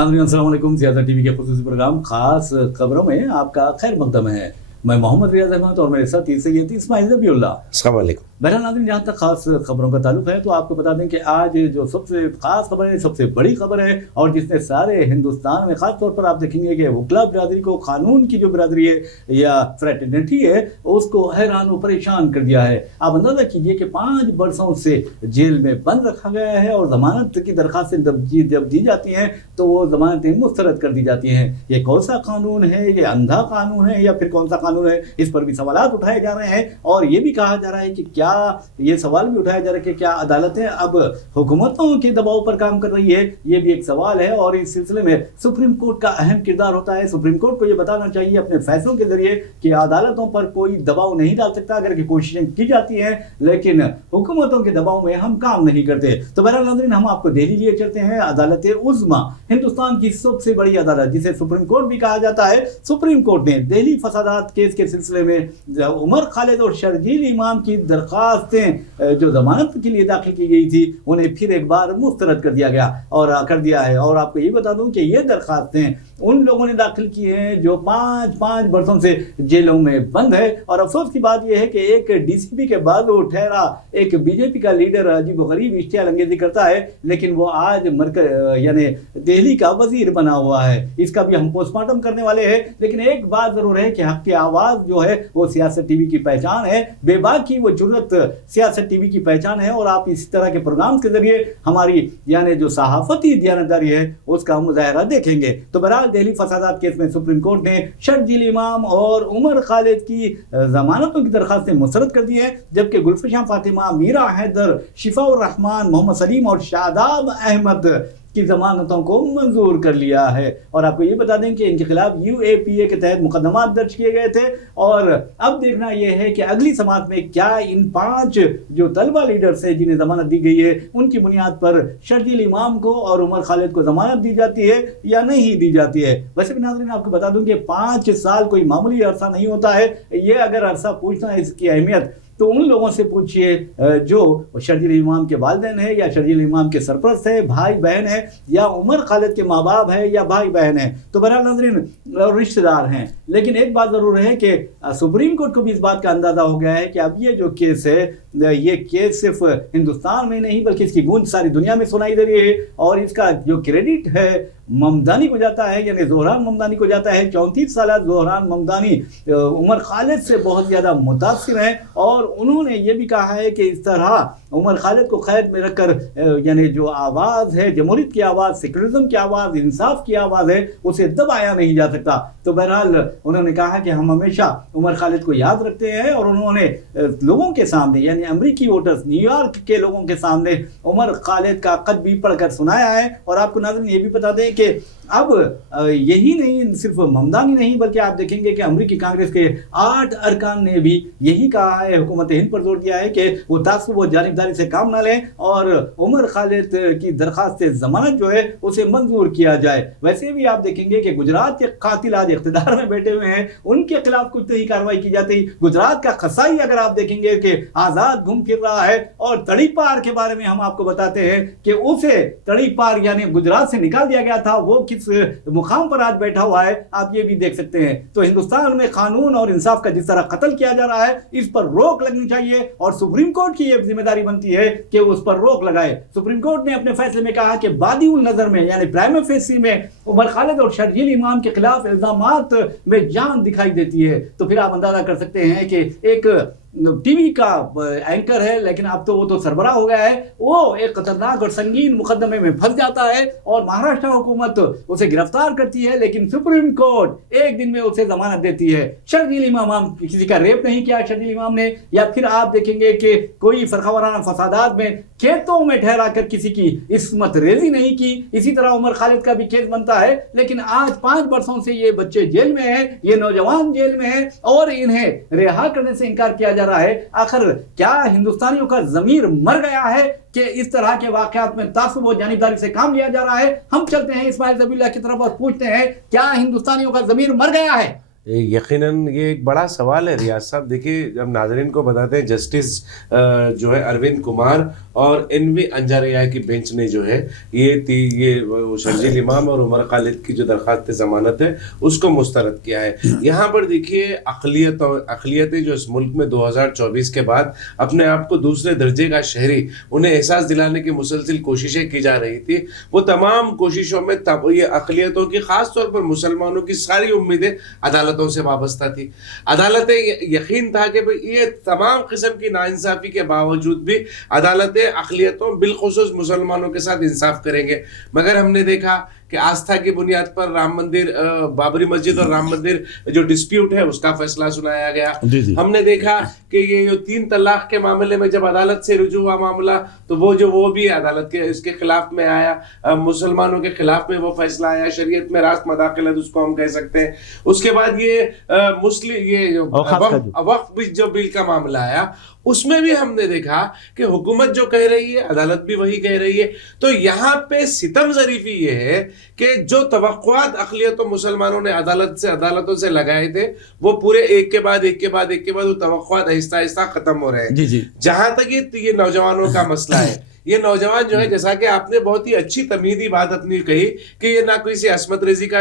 नाज़रीन अस्सलाम वालेकुम। सियासत टीवी के खुसूसी प्रोग्राम खास खबरों में आपका खैर मकदम है। मैं मोहम्मद रियाज अहमद और मेरे साथ सैयद इस्माइल ज़बीउल्लाह। अस्सलाम वालेकुम। बहरहाल नाज़रीन, जहाँ तक खास खबरों का ताल्लुक है तो आपको बता दें कि आज जो सबसे खास खबर है, सबसे बड़ी खबर है और जिसने सारे हिंदुस्तान में खास तौर पर आप देखेंगे कि वकला बिरादरी को, कानून की जो बिरादरी है या फ्रेटर्निटी है, उसको हैरान व परेशान कर दिया है। आप अंदाजा कीजिए कि 5 बरसों से जेल में बंद रखा गया है और जमानत की दरखास्तें जब दी जाती हैं तो वो जमानतें मुस्तरद कर दी जाती हैं। ये कौन सा कानून है? ये अंधा कानून है या फिर कौन सा कानून है? इस पर भी सवालात उठाए जा रहे हैं और ये भी कहा जा रहा है कि क्या ये सवाल भी उठाया जा रहा है कि क्या अदालतें अब हुकूमतों के दबाव पर काम कर रही है? ये भी एक सवाल है और इस सिलसिले में सुप्रीम कोर्ट का अहम किरदार होता है। सुप्रीम कोर्ट को ये बताना चाहिए अपने फैसलों के जरिए कि अदालतों पर कोई दबाव नहीं डाल सकता, अगर की कोशिशें की जाती हैं, लेकिन हुकूमतों के दबाव में हम काम नहीं करते। तो बहरहाल नाज़रीन, हम आपको दिल्ली लिए चलते हैं। अदालत उज़्मा, हिंदुस्तान की सबसे बड़ी अदालत जिसे सुप्रीम कोर्ट भी कहा जाता है, सुप्रीम कोर्ट ने दिल्ली फसादात केस के सिलसिले में उमर खालिद और शर्जील इमाम की दरखास्तें जो जमानत के लिए दाखिल की गई थी उन्हें फिर एक बार मुस्तरद कर दिया गया और कर दिया है। और आपको ये बता दूं कि ये दरखास्तें उन लोगों ने दाखिल की हैं जो 5 बरसों से जेलों में बंद है। और अफसोस की बात यह है कि एक डीसीपी के बाद वो ठहरा एक बीजेपी का लीडर अजीब गरीब इश्तियाल अंगेजी करता है, लेकिन वो आज यानी दिल्ली का वजीर बना हुआ है। इसका भी हम पोस्टमार्टम करने वाले हैं। लेकिन एक बात जरूर है कि हक की आवाज जो है वो सियासत टीवी की पहचान है, बेबाकी वो जुर्रत सियासत टीवी की पहचान है। और आप इस तरह के प्रोग्राम के जरिए हमारी यानी जो सहाफती दयानतदारी है उसका मुजाहरा देखेंगे। तो बहरहाल दिल्ली फसादात केस में सुप्रीम कोर्ट ने शर्जील इमाम और उमर खालिद की जमानतों की दरखास्तें मुस्तरद कर दी है, जबकि गुलफशां फातिमा, मीरा हैदर, शिफाउर रहमान, मोहम्मद सलीम और शादाब अहमद की जमानतों को मंजूर कर लिया है। और आपको ये बता दें कि इनके खिलाफ यूएपीए के तहत मुकदमा दर्ज किए गए थे। और अब देखना यह है कि अगली समात में क्या इन 5 जो तलबा लीडर्स हैं जिन्हें जमानत दी गई है उनकी बुनियाद पर शर्जील इमाम को और उमर खालिद को जमानत दी जाती है या नहीं दी जाती है। वैसे भी नाज़रीन, आपको बता दूं कि 5 साल कोई मामूली अरसा नहीं होता है। ये अगर अरसा पूछना है इसकी अहमियत तो उन लोगों से पूछिए जो शर्जील इमाम के वालिदैन है या शर्जील इमाम के सरपरस्त है, भाई बहन है, या उमर खालिद के माँ बाप है या भाई बहन है। तो बहरहाल नाज़रीन रिश्तेदार हैं। लेकिन एक बात ज़रूर है कि सुप्रीम कोर्ट को भी इस बात का अंदाज़ा हो गया है कि अब ये जो केस है, ये केस सिर्फ हिंदुस्तान में नहीं बल्कि इसकी गूंज सारी दुनिया में सुनाई दे रही है। और इसका जो क्रेडिट है ममदानी को जाता है, यानी ज़ोहरान ममदानी को जाता है। 34 साल ज़ोहरान ममदानी उमर खालिद से बहुत ज़्यादा मुतासिर हैं और उन्होंने ये भी कहा है कि इस तरह उमर खालिद को कैद में रखकर यानी जो आवाज़ है, जमहूरियत की आवाज़, सेकुलरिज्म की आवाज़, इंसाफ की आवाज़ है, उसे दबाया नहीं जा सकता। तो बहरहाल उन्होंने कहा कि हम हमेशा उमर खालिद को याद रखते हैं और उन्होंने लोगों के सामने यानी अमरीकी वोटर्स, न्यूयॉर्क के लोगों के सामने उमर खालिद का कद भी पढ़कर सुनाया है। और आपको नाज़रीन ये भी बता दें कि अब यही नहीं, सिर्फ ममदानी नहीं बल्कि आप देखेंगे कि अमरीकी कांग्रेस के 8 अरकान ने भी यही कहा है, हुकूमत हिंद पर जोर दिया है कि वो तासुब व जानिबदारी से काम न लें और उमर खालिद की दरखास्त जमानत जो है उसे मंजूर किया जाए। वैसे भी आप देखेंगे कि गुजरात के कातिल आज इख्तिदार में बैठे हुए हैं, उनके खिलाफ कुछ नहीं कार्रवाई की जाती। गुजरात का खसाई अगर आप देखेंगे कि आज़ाद घूम फिर रहा है। और तड़ीपार के बारे में हम आपको बताते हैं कि उसे तड़ीपार यानी गुजरात से निकाल दिया गया था, वो किस मुकाम पर आज बैठा हुआ है आप ये भी देख सकते हैं। तो हिंदुस्तान में कानून और इंसाफ का जिस तरह कत्ल किया जा रहा है इस पर रोक लगनी चाहिए और सुप्रीम कोर्ट की यह जिम्मेदारी बनती है कि उस पर रोक लगाए। सुप्रीम कोर्ट ने अपने फैसले में कहा कि बादिउल नजर में यानी प्राइमा फेसी में उमर खालिद और शर्जील इमाम के खिलाफ इल्जामात में जान दिखाई देती है। तो फिर आप अंदाजा कर सकते हैं कि एक टीवी का एंकर है, लेकिन अब तो वो तो सरबराह हो गया है, वो एक खतरनाक और संगीन मुकदमे में फंस जाता है और महाराष्ट्र हुकूमत उसे गिरफ्तार करती है, लेकिन सुप्रीम कोर्ट एक दिन में उसे जमानत देती है। शर्जील इमाम किसी का रेप नहीं किया शर्जील इमाम ने, या फिर आप देखेंगे कि कोई फरकावाराना फसादात में खेतों में ठहरा कर किसी की इस्मत रेजी नहीं की। इसी तरह उमर खालिद का भी केस बनता है, लेकिन आज 5 बरसों से ये बच्चे जेल में हैं, ये नौजवान जेल में हैं और इन्हें रिहा करने से इनकार किया जा रहा है। आखिर क्या हिंदुस्तानियों का ज़मीर मर गया है कि इस तरह के वाकयात में तासुब और जानिबदारी से काम लिया जा रहा है? हम चलते हैं इस्माइल ज़बीउल्लाह की तरफ और पूछते हैं क्या हिंदुस्तानियों का ज़मीर मर गया है? یقیناً یہ ایک بڑا سوال ہے ریاض صاحب. دیکھیے جب ناظرین کو بتاتے ہیں جسٹس جو ہے اروند کمار اور این وی انجاریا کی بینچ نے جو ہے یہ شرجیل امام اور عمر خالد کی جو درخواست ضمانت ہے اس کو مسترد کیا ہے. یہاں پر دیکھیے اقلیتیں جو اس ملک میں 2024 کے بعد اپنے آپ کو دوسرے درجے کا شہری انہیں احساس دلانے کی مسلسل کوششیں کی جا رہی تھی. وہ تمام کوششوں میں یہ اقلیتوں کی خاص طور پر مسلمانوں کی ساری امیدیں عدالتوں سے وابستہ تھی. عدالتیں یقین تھا کہ یہ تمام قسم کی ناانصافی کے باوجود بھی عدالتیں اقلیتوں بالخصوص مسلمانوں کے ساتھ انصاف کریں گے. مگر ہم نے دیکھا کہ آستھا کی بنیاد پر رام مندر بابری مسجد اور رام مندر جو ڈسپیوٹ ہے اس کا فیصلہ سنایا گیا. ہم نے دیکھا کہ یہ جو 3 طلاق کے معاملے میں جب عدالت سے رجوع ہوا معاملہ تو وہ بھی عدالت کے اس کے خلاف میں آیا, مسلمانوں کے خلاف میں وہ فیصلہ آیا, شریعت میں راست مداخلت اس کو ہم کہہ سکتے ہیں. اس کے بعد یہ وقف جو بل کا معاملہ آیا اس میں بھی ہم نے دیکھا کہ حکومت جو کہہ رہی ہے عدالت بھی وہی کہہ رہی ہے. تو یہاں پہ ستم ظریفی یہ ہے کہ جو توقعات اقلیت و مسلمانوں نے عدالتوں سے لگائے تھے وہ پورے ایک کے بعد وہ توقعات آہستہ آہستہ ختم ہو رہے ہیں. جہاں تک یہ نوجوانوں کا مسئلہ ہے, یہ نوجوان جو ہے جیسا کہ آپ نے بہت ہی اچھی تمیزی بات اپنی کہی کہ یہ نہ کسی عصمت ریزی کا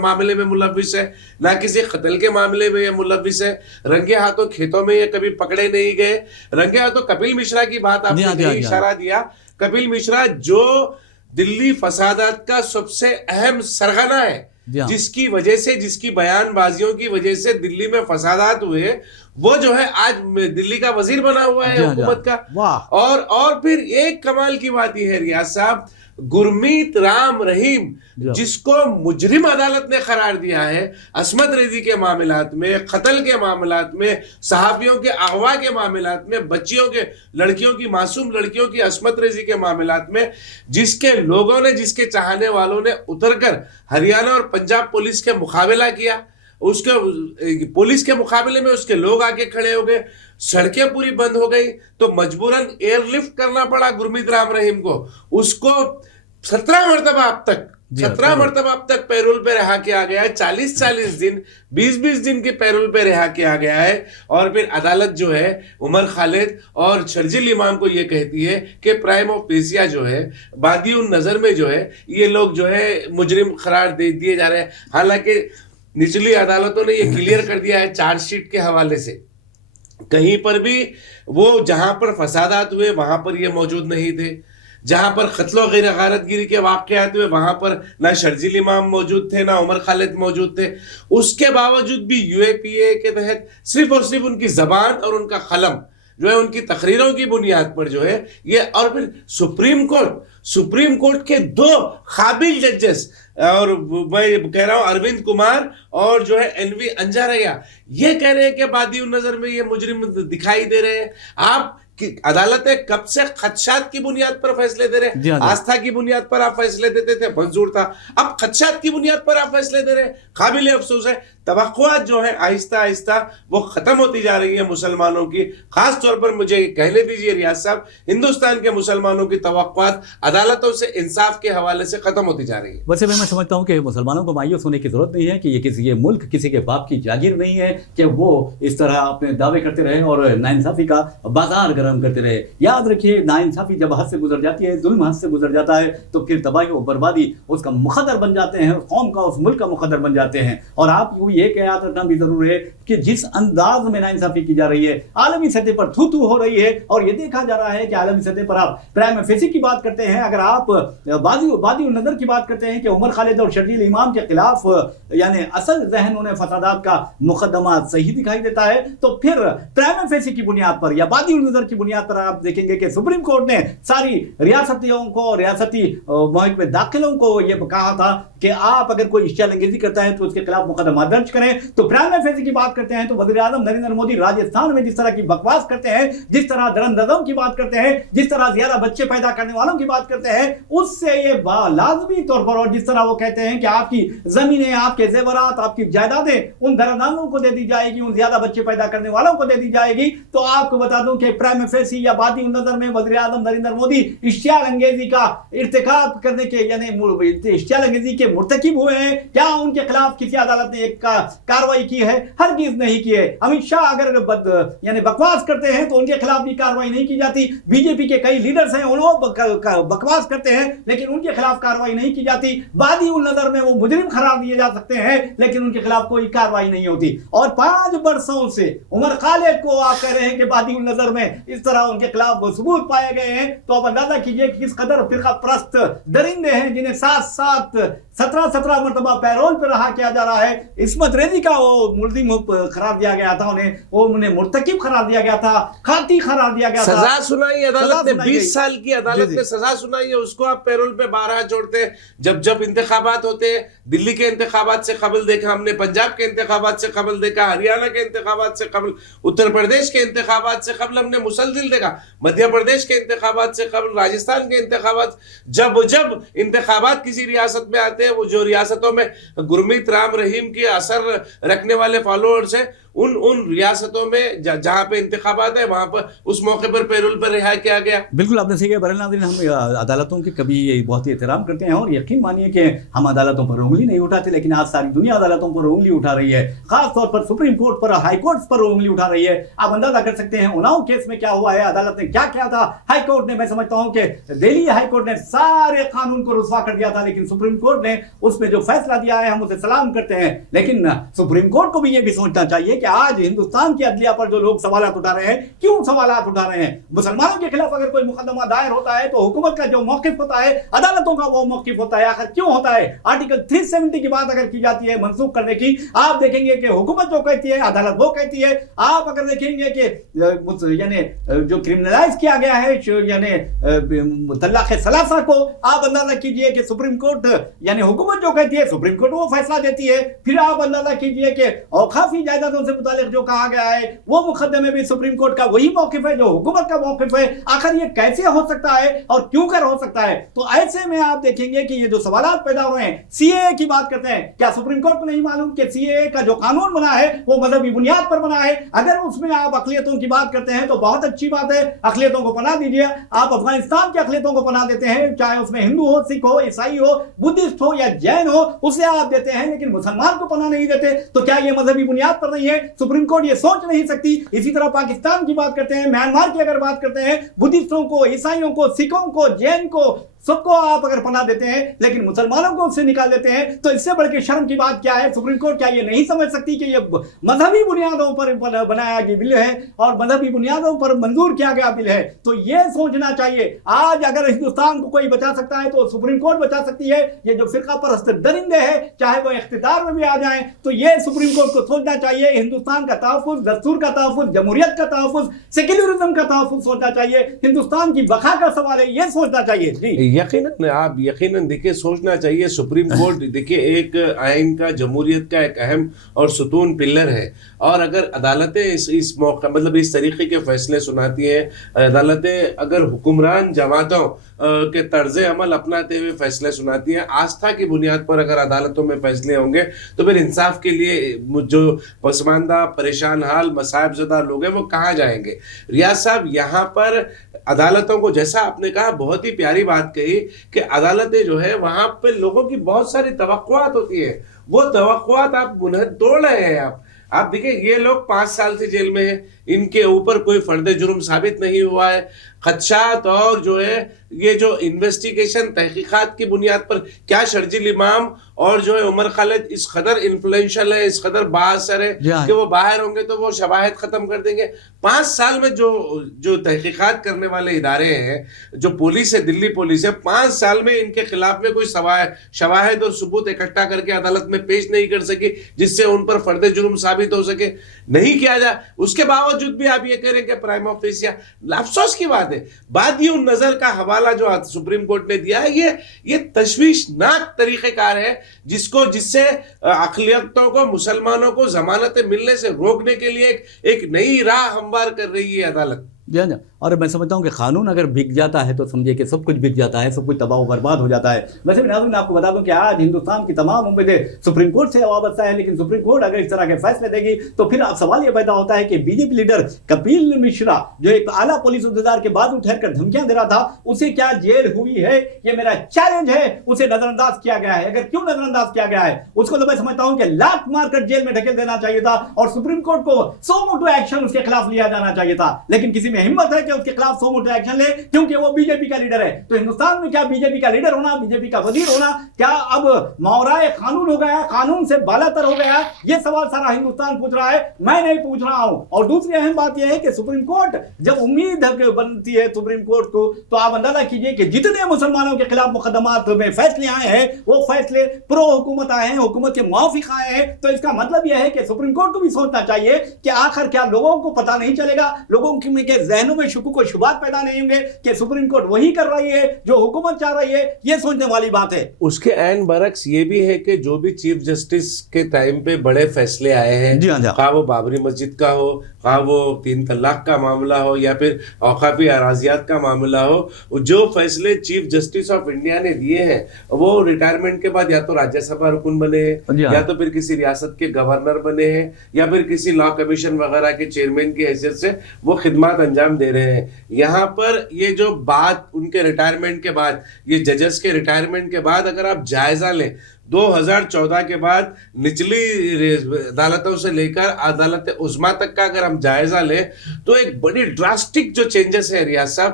معاملے میں ملوث ہے, نہ کسی قتل کے معاملے میں یہ ملوث ہے, رنگے ہاتھوں کھیتوں میں یہ کبھی پکڑے نہیں گئے. رنگے ہاتھوں کپل مشرا کی بات آپ نے اشارہ دیا. کپل مشرا جو دلی فسادات کا سب سے اہم سرغنہ ہے, جس کی وجہ سے, جس کی بیان بازیوں کی وجہ سے دلی میں فسادات ہوئے, وہ جو ہے آج دلی کا وزیر بنا ہوا ہے حکومت کا. اور پھر ایک کمال کی بات یہ ہے ریاض صاحب, گرمیت رام رحیم جس کو مجرم عدالت نے قرار دیا ہے عصمت ریزی کے معاملات میں, قتل کے معاملات میں, صحافیوں کے اغوا کے معاملات میں, لڑکیوں کی معصوم لڑکیوں کی عصمت ریزی کے معاملات میں, جس کے لوگوں نے, جس کے چاہنے والوں نے اتر کر ہریانہ اور پنجاب پولیس کے مقابلہ کیا, اس کے پولیس کے مقابلے میں اس کے لوگ آگے کھڑے ہو گئے, سڑکیں پوری بند ہو گئی تو مجبوراً ایئر لفٹ کرنا پڑا گرمیت رام رحیم کو. اس کو 17 مرتبہ اب تک پیرول پہ رہا کیا گیا ہے, 40 دن 20 دن کی پیرول پہ رہا کیا گیا ہے. اور پھر عدالت جو ہے عمر خالد اور شرجیل امام کو یہ کہتی ہے کہ پرائم آف پیسیا جو ہے بادی النظر میں جو ہے یہ لوگ جو ہے مجرم قرار دیے جا رہے ہیں. حالانکہ نچلی عدالتوں نے یہ کلیئر کر دیا ہے چارج شیٹ کے حوالے سے, کہیں پر بھی وہ جہاں پر فسادات ہوئے وہاں پر یہ موجود نہیں تھے, جہاں پر قتل و غارت گیری کے واقعات ہوئے وہاں پر نہ شرجیل امام موجود تھے نہ عمر خالد موجود تھے. اس کے باوجود بھی یو اے پی اے کے تحت صرف اور صرف ان کی زبان اور ان کا قلم جو ہے, ان کی تقریروں کی بنیاد پر جو ہے یہ, اور پھر سپریم کورٹ کے 2 قابل ججز, اور میں کہہ رہا ہوں اروند کمار اور جو ہے این وی انجاریا, یہ کہہ رہے ہیں کہ بادی النظر میں یہ مجرم دکھائی دے رہے ہیں. آپ عدالتیں کب سے خدشات کی بنیاد پر فیصلے دے رہے ہیں, آستھا کی بنیاد پر آپ فیصلے دیتے تھے منظور تھا, اب خدشات کی بنیاد پر آپ فیصلے دے رہے ہیں. قابل افسوس ہے توقعات جو ہیں آہستہ آہستہ وہ ختم ہوتی جا رہی ہیں مسلمانوں کی. خاص طور پر مجھے کہنے دیجیے ریاض صاحب, ہندوستان کے مسلمانوں کی توقعات عدالتوں سے انصاف کے حوالے سے ختم ہوتی جا رہی ہے. ویسے میں سمجھتا ہوں کہ مسلمانوں کو مایوس ہونے کی ضرورت نہیں ہے کہ یہ ملک کسی کے باپ کی جاگیر نہیں ہے کہ وہ اس طرح اپنے دعوے کرتے رہے اور ناانصافی کا بازار گرم کرتے رہے. یاد رکھیے ناانصافی جب حد سے گزر جاتی ہے, ظلم حد سے گزر جاتا ہے تو پھر تباہی و بربادی اس کا مقدر بن جاتے ہیں, قوم کا, اس ملک کا مقدر بن جاتے ہیں. اور آپ یہ کہ یاد رکھنا بھی ضرور ہے کہ جس انداز میں ناانصافی کی جا رہی ہے عالمی سطح پر تھو ہو رہی ہے, اور یہ دیکھا جا رہا ہے کہ عالمی سطح پر آپ پرائم فیسی کی بات کرتے ہیں, اگر آپ بادی النظر کی بات کرتے ہیں کہ عمر خالد اور شرجیل امام کے خلاف یعنی اصل ذہنوں نے فسادات کا مقدمہ صحیح دکھائی دیتا ہے, تو پھر پرائم فیسی کی بنیاد پر یا بادی النظر کی بنیاد پر آپ دیکھیں گے کہ سپریم کورٹ نے ساری ریاستیوں کو, ریاستی محکمہ داخلوں کو یہ کہا تھا کہ آپ اگر کوئی اشتعال انگیزی کرتا ہے تو اس کے خلاف مقدمہ درج کریں. تو پرائم فیسی کی بات کرتے ہیں تو وزیر اعظم نریندر مودی راجستھان میں جس طرح کی بکواس کرتے ہیں, جس طرح درندزوں کی بات کرتے ہیں, جس طرح زیادہ بچے پیدا کرنے والوں کی بات کرتے ہیں, اس سے یہ لازمی طور پر, اور جس طرح وہ کہتے ہیں کہ آپ کی زمینیں, آپ کے زیورات, آپ کی جائیدادیں ان درندازوں کو دے دی جائے گی, ان زیادہ بچے پیدا کرنے والوں کو دے دی جائے گی. تو آپ کو بتا دوں کہ پرائم فیسی یا بادی النظر میں وزیر اعظم نریندر مودی اشتعال انگیزی کا ارتکاب کرنے کے یعنی اشتعال انگیزی کے مرتکب ہوئے ہیں. کیا ان کے خلاف کسی عدالت نے ایک कार्रवाई की है? हरगिज नहीं की है। अमित शाह अगर यानी बकवास करते हैं तो उनके खिलाफ भी कार्रवाई नहीं की जाती। बीजेपी के कई लीडर्स हैं, वो बकवास करते हैं लेकिन उनके खिलाफ कार्रवाई नहीं की जाती। वादी उल नजर में वो मुजरिम करार दिए जा सकते हैं लेकिन उनके खिलाफ कोई कार्रवाई नहीं होती। और 5 वर्षों से उमर खालिद को आप कह रहे हैं कि वादी उल नजर में इस तरह उनके खिलाफ सबूत पाए गए हैं, तो आप अंदाजा कीजिए कि किस कदर फिरका परस्त दरिंदे हैं जिन्हें 17 मरतबा पैरोल पर रहा किया जा रहा है। इस्मत रेजी का वो मुल्जिम करार दिया गया था, उन्हें मुर्तकिब करार दिया गया था, खाती करार दिया गया था। सजा सुनाई अदालत ने, 20 साल की अदालत ने सजा सुनाई है, उसको आप पैरोल पे बारह छोड़ते हैं। जब इंतखाबात होते हैं, दिल्ली के इंतखाबात से कबल देखा हमने, पंजाब के इंतखाबात से कबल देखा, हरियाणा के इंतखाबात से कबल, उत्तर प्रदेश के इंतखाबात से कबल हमने मुसलसिल देखा, मध्य प्रदेश के इंतखाबात से कबल, राजस्थान के इंतखाबात। जब इंतखाबात किसी रियासत में आते हैं, वो जो रियासतों में गुरमीत राम रहीम के असर रखने वाले फॉलोअर्स हैं, उन रियासतों में जहां पे इंतखाबात है वहां पर उस मौके पर पैरोल पर रिहा किया गया। बिल्कुल आपने सही कहा बरल नाज़रीन, हम अदालतों के कभी बहुत ही एहतराम करते हैं और यकीन मानिए कि हम अदालतों पर उंगली नहीं उठाते, लेकिन आज सारी दुनिया अदालतों पर उंगली उठा रही है, खास तौर पर सुप्रीम कोर्ट पर, हाई कोर्ट पर उंगली उठा रही है। आप अंदाजा कर सकते हैं उन्नाव केस में क्या हुआ है, अदालत ने क्या किया था। हाई कोर्ट ने, मैं समझता हूं कि दिल्ली हाई कोर्ट ने सारे कानून को रुस्वा कर दिया था, लेकिन सुप्रीम कोर्ट ने उसमें जो फैसला दिया है हम उसे सलाम करते हैं। लेकिन सुप्रीम कोर्ट को भी यह भी सोचना चाहिए कि आज हिंदुस्तान की अदलिया पर जो लोग सवालात उठा रहे हैं, क्यों सवालात उठा रहे हैं? मुसलमानों के खिलाफ अगर कोई मुकदमा दायर होता है तो हुकूमत का जो मौकिफ होता है, अदालतों का वो मौकिफ होता है, आखिर क्यों होता है? आर्टिकल 370 की बात अगर की जाती है मनसूख करने की, आप देखेंगे कि हुकूमत जो कहती है, अदालत वो कहती है। आप अगर देखेंगे कि यानी जो क्रिमिनलाइज किया गया है यानी तलाक सलासा को, आप अंदाजा कीजिए कि सुप्रीम कोर्ट यानी हुकूमत जो कहती है, सुप्रीम कोर्ट वो फैसला देती है। फिर आप अंदाजा कीजिए कि औकाफी जायदादों से मुतालिक जो कहा गया है, वो मुकदमे भी सुप्रीम कोर्ट का वही मौकिफ है जो हुकूमत का मौकिफ है। आखिर ये कैसे हो सकता है और क्यों कर हो सकता है? तो ऐसे में आप देखेंगे कि ये जो सवालात पैदा हो रहे हैं, सीएए की बात करते हैं, क्या सुप्रीम कोर्ट को नहीं मालूम कि सीएए का जो कानून बना है वो मजहबी बुनियाद पर बना है? अगर उसमें आप अक़लियतों की बात करते हैं तो बहुत अच्छी बात है, अक़लियतों को पनाह दीजिए। आप अफगानिस्तान की अक़लियतों को पनाह देते हैं, चाहे उसमें हिंदू हो, सिख हो, ईसाई हो, बुद्धिस्ट हो या जैन हो, उसे आप देते हैं, लेकिन मुसलमान को पनाह नहीं देते। तो क्या ये मजहबी बुनियाद पर नहीं है? सुप्रीम कोर्ट ये सोच नहीं सकती। इसी तरह पाकिस्तान की बात करते हैं, म्यांमार की अगर बात करते हैं, बुद्धिस्टों को, ईसाइयों को, सिखों को, जैन को, सबको आप अगर पनाह देते हैं लेकिन मुसलमानों को उससे निकाल देते हैं, तो इससे बढ़ के शर्म की बात क्या है? सुप्रीम कोर्ट क्या ये नहीं समझ सकती कि ये मजहबी बुनियादों पर बनाया गया बिल है और मजहबी बुनियादों पर मंजूर किया गया बिल है? तो ये सोचना चाहिए। आज अगर हिंदुस्तान को कोई बचा सकता है तो सुप्रीम कोर्ट बचा सकती है। ये जो फिरका परस्त दरिंदे हैं, चाहे वो इख्तियार में भी आ जाएं, तो ये सुप्रीम कोर्ट को सोचना चाहिए। हिंदुस्तान का तहफ़्फ़ुज़, दस्तूर का तहफ़्फ़ुज़, जमहूरियत का तहफ़्फ़ुज़, सेक्युलरिज्म का तहफ़्फ़ुज़ सोचना चाहिए। हिंदुस्तान की बका का सवाल है, ये सोचना चाहिए। जी यकीनन, आप यकीनन देखिए, सोचना चाहिए। सुप्रीम कोर्ट देखिए एक आइन का, जमहूरियत का एक अहम और सुतून पिलर है, और अगर अदालतें इस मौका मतलब इस तरीके के फैसले सुनाती हैं, अदालतें अगर हुक्मरान जमातों के तर्ज अमल अपनाते हुए फैसले सुनाती हैं, आस्था की बुनियाद पर अगर अदालतों में फैसले होंगे, तो फिर इंसाफ के लिए जो पसमानदा, परेशान हाल, मसाइब ज़दा लोग हैं वो कहाँ जाएंगे? रियाज साहब, यहाँ पर अदालतों को, जैसा आपने कहा, बहुत ही प्यारी बात कही कि अदालतें जो है वहाँ पे लोगों की बहुत सारी तवक्कुआत होती है, वो तवक्कुआत आप बुनियाद तोड़ रहे हैं। आप देखिए, ये लोग 5 साल से जेल में हैं, इनके ऊपर कोई फर्द जुर्म साबित नहीं हुआ है। खदशात और जो है ये जो इन्वेस्टिगेशन, तहकीकात की बुनियाद पर क्या शर्जील इमाम और जो है उमर खालिद इस कदर इन्फ्लुएंशियल है, इस कदर बाअसर है कि वो बाहर होंगे तो वो शवाहिद खत्म कर देंगे। 5 साल में जो तहकीकात करने वाले इदारे हैं, जो पुलिस है, दिल्ली पुलिस है, 5 साल में इनके खिलाफ में कोई शवाहिद और सबूत इकट्ठा करके अदालत में पेश नहीं कर सकी जिससे उन पर फर्द जुर्म साबित हो सके, नहीं किया जाए। उसके बावजूद भी आप ये कह रहे हैं कि प्राइम ऑफिसिया, अफसोस की बात है। बादियों नजर का हवाला जो सुप्रीम कोर्ट ने दिया है, ये तशवीशनाक तरीक़ेकार है जिससे अक़लियतों को, मुसलमानों को जमानतें मिलने से रोकने के लिए एक नई राह हमवार कर रही है अदालत। جی ہاں، اور میں سمجھتا ہوں کہ قانون اگر بک جاتا ہے تو سمجھے کہ سب کچھ بک جاتا ہے، سب کچھ تباہ و برباد ہو جاتا ہے۔ ویسے بھی ناظرین آپ کو بتا دوں کہ آج ہندوستان کی تمام امیدیں سپریم کورٹ سے وابستہ ہے، لیکن سپریم کورٹ اگر اس طرح کے فیصلے دے گی تو پھر اب سوال یہ پیدا ہوتا ہے کہ B J P leader Kapil Mishra جو ایک اعلیٰ پولیس عہدیدار کے بعد ٹھہر کر دھمکیاں دے رہا تھا، اسے کیا جیل ہوئی ہے؟ یہ میرا چیلنج ہے، اسے نظر انداز کیا گیا ہے۔ اگر کیوں نظر انداز کیا گیا ہے اس کو تو میں سمجھتا ہوں کہ لاکھ مار کر جیل میں ڈھکیل دینا چاہیے تھا اور سپریم کورٹ کو سو موٹو ایکشن اس کے خلاف لیا جانا چاہیے تھا، لیکن کسی میں ہمت ہے کہ اس کے خلاف سو موٹو ایکشن لے کیونکہ وہ بی جے پی کا لیڈر ہے۔ تو ہندوستان میں کیا بی جے پی کا لیڈر ہونا، بی جے پی کا وزیر ہونا کیا اب ماورائے قانون ہو گیا ہے، قانون سے بالا تر ہو گیا ہے؟ یہ سوال سارا ہندوستان پوچھ رہا ہے، میں نہیں پوچھ رہا ہوں۔ اور دوسری اہم بات یہ ہے کہ سپریم کورٹ جب امید بنتی ہے سپریم کورٹ کو تو آپ اندازہ کیجئے کہ جتنے مسلمانوں کے خلاف مقدمات میں فیصلے آئے ہیں وہ فیصلے پرو حکومت آئے ہیں، حکومت کے موافق آئے ہیں۔ تو اس کا مطلب یہ ہے کہ سپریم کورٹ کو بھی سوچنا چاہیے کہ آخر کیا لوگوں کو پتہ نہیں چلے گا، لوگوں کے ذہنوں میں شکوک و شبہات پیدا نہیں ہوں گے کہ سپریم کورٹ وہی کر رہی ہے جو حکومت چاہ رہی ہے؟ یہ سوچنے والی بات ہے۔ اس کے عین برعکس یہ بھی ہے کہ جو بھی چیف جسٹس کے ٹائم پہ بڑے فیصلے آئے ہیں، خواہ وہ بابری مسجد کا ہو، خواہ وہ 3 طلاق کا معاملہ ہو یا پھر اوقافی اراضیات کا معاملہ ہو، جو فیصلے چیف جسٹس آف انڈیا نے دیے ہیں وہ ریٹائرمنٹ کے بعد یا تو راجیہ سبھا رکن بنے ہیں یا تو پھر کسی ریاست کے گورنر بنے ہیں یا پھر کسی لا کمیشن وغیرہ کے چیئرمین کی حیثیت سے وہ خدمات انجام دے رہے ہیں۔ یہاں پر یہ جو بات ان کے ریٹائرمنٹ کے بعد، یہ ججز کے ریٹائرمنٹ کے بعد اگر آپ جائزہ لیں 2014 کے بعد نچلی عدالتوں سے لے کر عدالت عظمیٰ تک کا اگر ہم جائزہ لیں تو ایک بڑی ڈراسٹک جو چینجز ہے ریاض صاحب،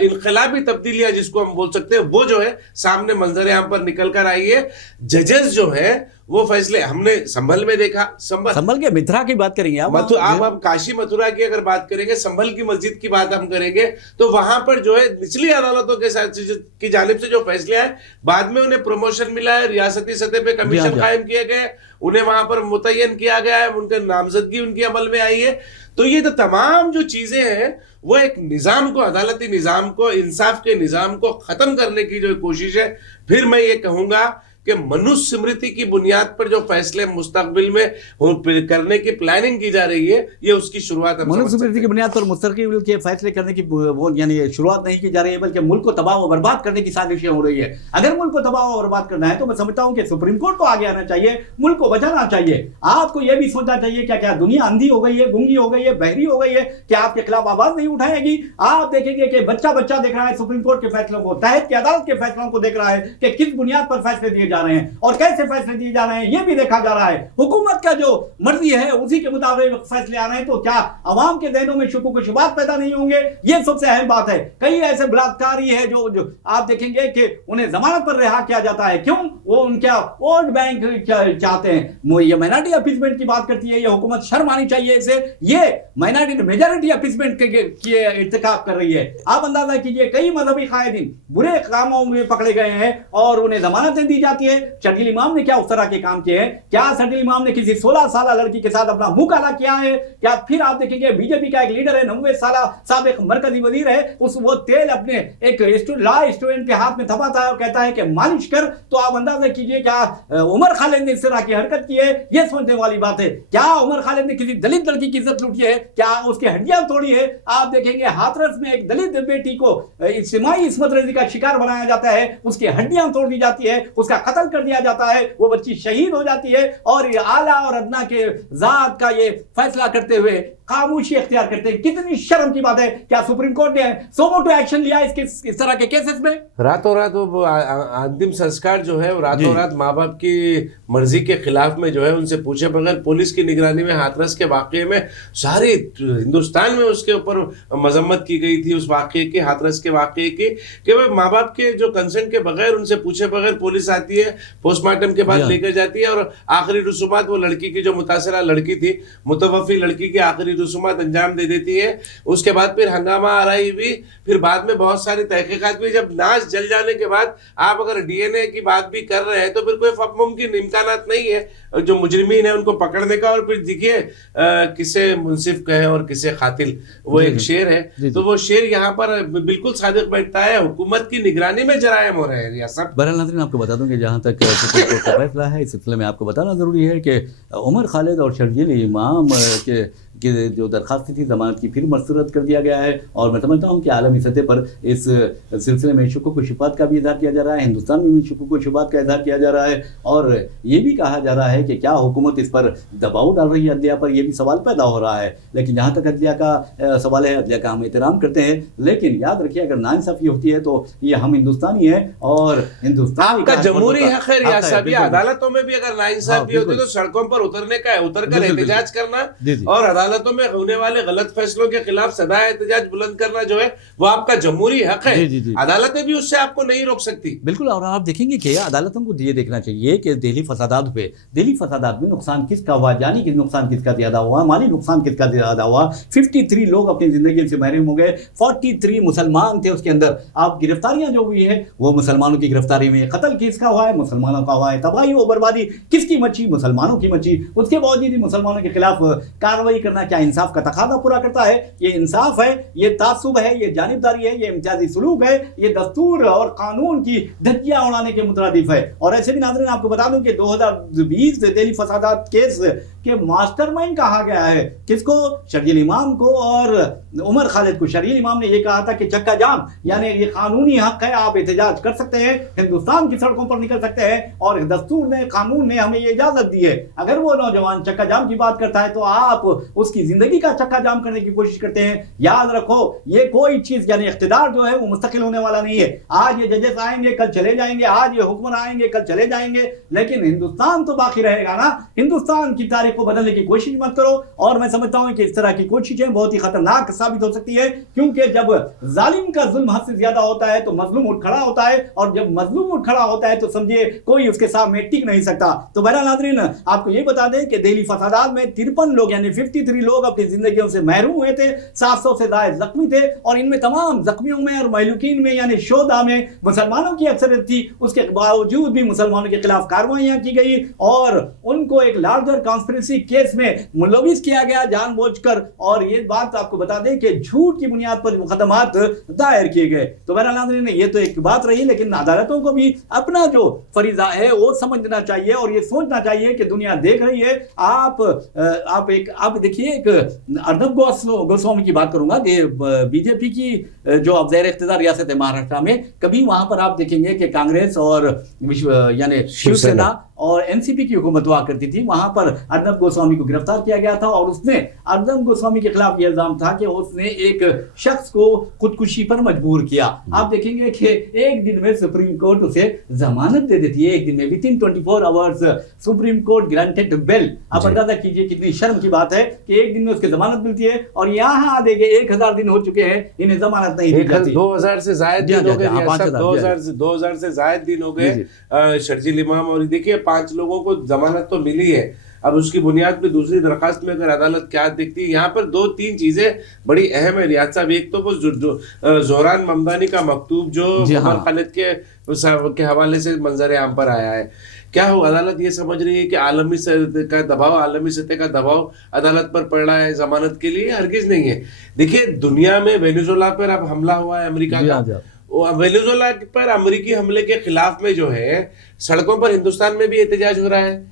انقلابی تبدیلیاں جس کو ہم بول سکتے ہیں، وہ جو ہے سامنے منظر عام پر نکل کر آئی ہے۔ ججز جو ہے وہ فیصلے ہم نے سنبھل میں دیکھا، سنبھل کے متھرا کی بات کریں گے آپ کاشی متھرا کی اگر بات کریں گے، سنبھل کی مسجد کی بات ہم کریں گے تو وہاں پر جو ہے نچلی عدالتوں کے ساتھ کی جانب سے جو فیصلے آئے بعد میں انہیں پروموشن ملا ہے، ریاستی سطح پہ کمیشن قائم کیے گئے، انہیں وہاں پر متعین کیا گیا ہے، ان کے نامزدگی ان کی عمل میں آئی ہے۔ تو یہ تو تمام جو چیزیں ہیں وہ ایک نظام کو، عدالتی نظام کو، انصاف کے نظام کو ختم کرنے کی جو کوشش ہے۔ پھر میں یہ کہوں گا کہ منوج سمرتی کی بنیاد پر جو فیصلے مستقبل میں کرنے کی پلاننگ کی جا رہی ہے، یہ اس کی شروعات ہے۔ منوج سمرتی کی بنیاد پر مستقبل کے فیصلے کرنے کی یعنی شروعات نہیں کی جا رہی ہے، بلکہ ملک کو تباہ و برباد کرنے کی سازشیں ہو رہی ہے۔ اگر ملک کو تباہ و برباد کرنا ہے تو میں سمجھتا ہوں کہ سپریم کورٹ کو آگے آنا چاہیے، ملک کو بچانا چاہیے۔ آپ کو یہ بھی سوچنا چاہیے کیا دنیا اندھی ہو گئی ہے، گونگی ہو گئی ہے، بہری ہو گئی ہے کہ آپ کے خلاف آواز نہیں اٹھائے گی؟ آپ دیکھیں گے کہ بچہ دیکھ رہا ہے سپریم کورٹ کے فیصلوں کو، تحت کی عدالت کے فیصلوں کو دیکھ رہا ہے کہ کس بنیاد پر فیصلے دیے جا رہے ہیں اور کیسے فیصلے دیے جا رہے ہیں، یہ بھی دیکھا جا رہا ہے۔ حکومت کا جو مرضی ہے اسی کے مطابق فیصلے آ رہے ہیں، تو کیا عوام کے ذہنوں میں شکوک و شبہات پیدا نہیں ہوں گے؟ یہ سب سے اہم بات ہے۔ کئی ایسے بلاکاری ہے جو آپ دیکھیں گے کہ انہیں ضمانت پر رہا کیا جاتا ہے، کیوں؟ وہ ان کا ووٹ بینک چاہتے ہیں۔ یہ مائنارٹی اپیسمنٹ کی بات کرتی ہے، یہ حکومت شرم آنی چاہیے اسے، یہ مائنارٹی میجارٹی اپیسمنٹ کے ارتکاب کر رہی ہے۔ آپ اندازہ کیجئے کئی مذہبی قائدین برے کاموں میں پکڑے گئے ہیں اور انہیں ضمانتیں دی جاتی ہے۔ شکیل امام نے کیا اس طرح کے کام کیے ہیں؟ کیا شکیل امام نے کسی 16 سالہ لڑکی کے ساتھ اپنا منہ کالا کیا ہے؟ کیا پھر آپ دیکھیں گے بی جے پی کا ایک لیڈر ہے، 90 سالہ سابق مرکزی وزیر ہے، وہ تیل اپنے ایک لا اسٹوڈنٹ کے ہاتھ میں تھپاتا ہے اور کہتا ہے کہ مالش کر۔ تو آپ اندازہ کیجئے کیا عمر خالد نے اس طرح کی حرکت کی ہے؟ یہ سوچنے والی بات ہے۔ کیا عمر خالد نے کسی دلت لڑکی کی عزت لوٹی ہے؟ کیا اس کی ہڈیاں توڑی ہے؟ آپ دیکھیں گے ہاتھرس میں ایک دلت بیٹی کو اجتماعی عصمت ریزی کا شکار بنایا جاتا ہے، اس کی ہڈیاں توڑ دی جاتی ہے، اس کا قتل کر دیا جاتا ہے، وہ بچی شہید ہو جاتی ہے، اور یہ اعلیٰ اور ادنا کے ذات کا یہ فیصلہ کرتے ہوئے خاموشی اختیار کرتے ہیں۔ کتنی شرم کی بات ہے۔ کیا سپریم کورٹ نے سو موٹو ایکشن لیا اس طرح کے کیسز میں؟ راتوں رات وہ انتم سنسکار جو ہے راتوں رات ماں باپ کی مرضی کے خلاف میں جو ہے ان سے پوچھے بغیر پولیس کی نگرانی میں ہاتھرس کے واقعے میں سارے ہندوستان میں اس کے اوپر مذمت کی گئی تھی، اس واقعے کی، ہاتھرس کے واقعے کی، کہ وہ ماں باپ کے جو کنسنٹ کے بغیر ان سے پوچھے بغیر پولیس آتی ہے، پوسٹ مارٹم کے بعد لے کر جاتی ہے اور آخری رسومات وہ لڑکی کی جو متاثرہ لڑکی تھی، متوفی لڑکی کی آخری رسومات انجام دے دیتی ہے۔ اس کے بعد پھر ہنگامہ آرائی ہوئی، پھر بعد میں بہت ساری تحقیقات بھی، جب لاش جل جانے کے بعد آپ اگر ڈی این اے کی بات بھی کر رہے ہیں تو پھر کوئی ممکن امکانات نہیں ہے جو مجرمین ہیں ان کو پکڑنے کا۔ اور پھر دیکھیے کسے منصف کہیں اور کسے قاتل، وہ ایک شعر ہے، تو وہ شعر یہاں پر بالکل صادق بیٹھتا ہے۔ حکومت کی نگرانی میں جرائم ہو رہے ہیں ریاست۔ بہرحال ناظرین آپ کو بتا دوں کہ جہاں تک سپریم کورٹ کا فیصلہ ہے، اس سلسلے میں آپ کو بتانا ضروری ہے کہ عمر خالد اور شرجیل امام کے की जो दरखास्त थी ज़मानत की फिर मस्तरद कर दिया गया है। और मैं समझता हूँ कि आलमी सतह पर इस सिलसिले में शुकूक व शुबहात का भी इजहार किया जा रहा है, हिंदुस्तान में भी शुकूक व शुबहात का इजहार किया जा रहा है, और ये भी कहा जा रहा है कि क्या हुकूमत इस पर दबाव डाल रही है अदलिया पर, यह भी सवाल पैदा हो रहा है। लेकिन जहाँ तक अदलिया का सवाल है, अदलिया का हम एहतराम करते हैं, लेकिन याद रखिए अगर नाइंसाफी होती है तो ये हम हिंदुस्तानी हैं और हिंदुस्तान आपका जमहूरी हक है रियाज साहब, अदालतों में भी अगर नाइंसाफी होती है तो सड़कों पर उतरने का है, उतर कर एहतजाज करना और अदालतों में होने वाले गलत फैसलों के खिलाफ सदा एहतजाज बुलंद करना जो है वो आपका जमहूरी हक है। अदालतें भी उससे आपको नहीं रोक सकती। बिल्कुल। और आप देखेंगे कि अदालतों को ये देखना चाहिए कि दिल्ली फसादात में नुकसान किसका हुआ, जानी कि नुकसान किसका ज्यादा हुआ, माली नुकसान किसका ज्यादा हुआ। 53 लोग अपनी जिंदगी से महरूम हो गए, 43 मुसलमान थे उसके अंदर। आप गिरफ्तारियां जो हुई है वो मुसलमानों की गिरफ्तारी में, कत्ल किसका हुआ है, मुसलमानों का हुआ है, तबाही और बर्बादी किसकी मची, मुसलमानों की मची। उसके बावजूद भी मुसलमानों के खिलाफ कार्रवाई करना क्या इंसाफ का तकाजा पूरा करता है? ये इंसाफ है, ये तासुब है, ये जानिबदारी है, ये इम्तियाजी सलूक है, ये दस्तूर और कानून की धज्जियां उड़ाने के मुतरादिफ है। और ऐसे भी नाज़रीन आपको बता दूं कि 2020 दिल्ली फसादात केस के मास्टरमाइंड कहा गया है किसको? शर्जील इमाम को और उमर खालिद को। शर्जील इमाम ने यह कहा था कि चक्का जाम यानी ये कानूनी हक है, आप एहतजाज कर सकते हैं, हिंदुस्तान की सड़कों पर निकल सकते हैं और दस्तूर ने, कानून ने हमें ये इजाजत दी है। अगर वो नौजवान चक्का जाम की बात करता है तो आप उसकी जिंदगी का चक्का जाम करने की कोशिश करते हैं। याद रखो ये कोई चीज यानी इख्तिदार जो है वो मुस्तकिल होने वाला नहीं है। आज ये जजेस आएंगे कल चले जाएंगे, आज ये हुक्मरान आएंगे कल चले जाएंगे, लेकिन हिंदुस्तान तो बाकी रहेगा ना। हिंदुस्तान की तारीख को बदलने की कोशिश मत करो। और मैं समझता हूं कि इस तरह की कोशिशें बहुत ही खतरनाक साबित हो सकती है, क्योंकि जब जालिम का जुल्म हद से ज्यादा होता है तो मजलूम उठ खड़ा होता है, और जब मजलूम उठ खड़ा होता है तो समझिए कोई उसके सामने टिक नहीं सकता। तो बहरहाल नाज़रीन आपको ये बता दें कि दिल्ली फसादात में 53 लोग यानी 53 लोग अपनी जिंदगियों से महरूम हुए थे, 700 से ज्यादा जख्मी थे, और इनमें तमाम जख्मियों में और महलूकीन में यानी शोधा में मुसलमानों की अक्सरियत थी। उसके बावजूद भी मुसलमानों के खिलाफ कार्रवाइयां की गई और उनको एक लार्जर कॉन्स्पिरेसी केस में मुलविस किया गया जानबूझकर। और ये बात आपको बता दें कि झूठ की बुनियाद पर मुकदमात दायर किए गए। तो बहरहाल ये तो एक बात रही, लेकिन अदालतों को भी अपना जो फरीजा है वो समझना चाहिए और ये सोचना चाहिए कि दुनिया देख रही है। आप देखिए एक अर्नब गोस्वामी की बात करूंगा कि बीजेपी की जो अफज़र इख्तियार रियासत महाराष्ट्र में, कभी वहां पर आप देखेंगे कि कांग्रेस और यानी शिवसेना और एनसीपी की हुकूमत हुआ करती थी। वहां पर अर्नब गोस्वामी को गिरफ्तार किया गया था और उसने अर्नब गोस्वामी के खिलाफ यह इल्जाम था कि उसने एक शख्स को खुदकुशी पर मजबूर किया। आप देखेंगे कि एक दिन में सुप्रीम कोर्ट उसे जमानत दे देती है, एक दिन में within 24 hours supreme court granted bail. आप अंदाजा कीजिए कितनी शर्म की बात है कि एक दिन में उसकी जमानत मिलती है, और यहाँ देखिए 1000 दिन हो चुके हैं इन्हें जमानत नहीं दी जाती। 2000 से ज्यादा दिन हो गए, 2000 से ज्यादा दिन हो गए शर्जील इमाम, और देखिए 5 लोगों को जमानत तो मिली है। अब उसकी बुनियाद पे दूसरी दरखास्त में अगर अदालत क्या देखती है, यहाँ पर 2-3 चीजें बड़ी अहम है रियाज साहब। एक तो वो जोहरान ममदानी का मकतूब जो उमर खालिद के हवाले से मंजर आम पर आया है, क्या हो अदालत ये समझ रही है कि आलमी सतह का दबाव अदालत पर पड़ रहा है जमानत के लिए? हरगिज नहीं है। देखिए दुनिया में वेनेजुएला पर अब हमला हुआ है अमेरिका का, वेनेजुएला पर अमेरिकी हमले के खिलाफ में जो है सड़कों पर हिंदुस्तान में भी एहतजाज हो रहा है।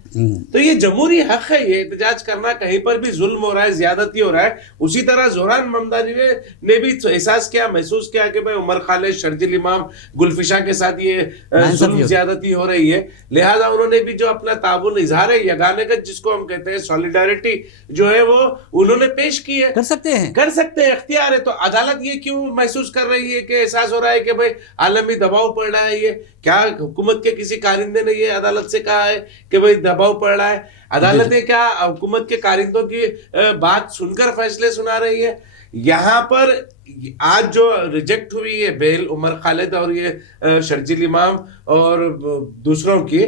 तो ये जमहूरी हक है, ये एहतजाज करना, कहीं पर भी जुल्म हो रहा है, ज्यादती हो रहा है। उसी तरह जोहरान ममदानी ने भी एहसास किया, महसूस किया कि भाई उमर खालिद, शर्जील इमाम, गुलफिशा के साथ ये जुल्म ज्यादती हो रही है, लिहाजा उन्होंने भी जो अपना ताबुन इजहार है यगानगत जिसको हम कहते हैं सॉलिडारिटी जो है वो उन्होंने पेश की है। कर सकते हैं, इख्तियार है। तो अदालत ये क्यों महसूस कर रही है कि एहसास हो रहा है कि भाई आलमी दबाव पड़ रहा है? ये क्या हुकूमत के किसी कारिंदे ने ये अदालत से कहा है कि भाई दबाव पड़ रहा है? अदालतें क्या हुकूमत के कारिंदों की बात सुनकर फैसले सुना रही है? यहाँ पर आज जो रिजेक्ट हुई है बेल उमर खालिद और ये शर्जील इमाम और दूसरों की,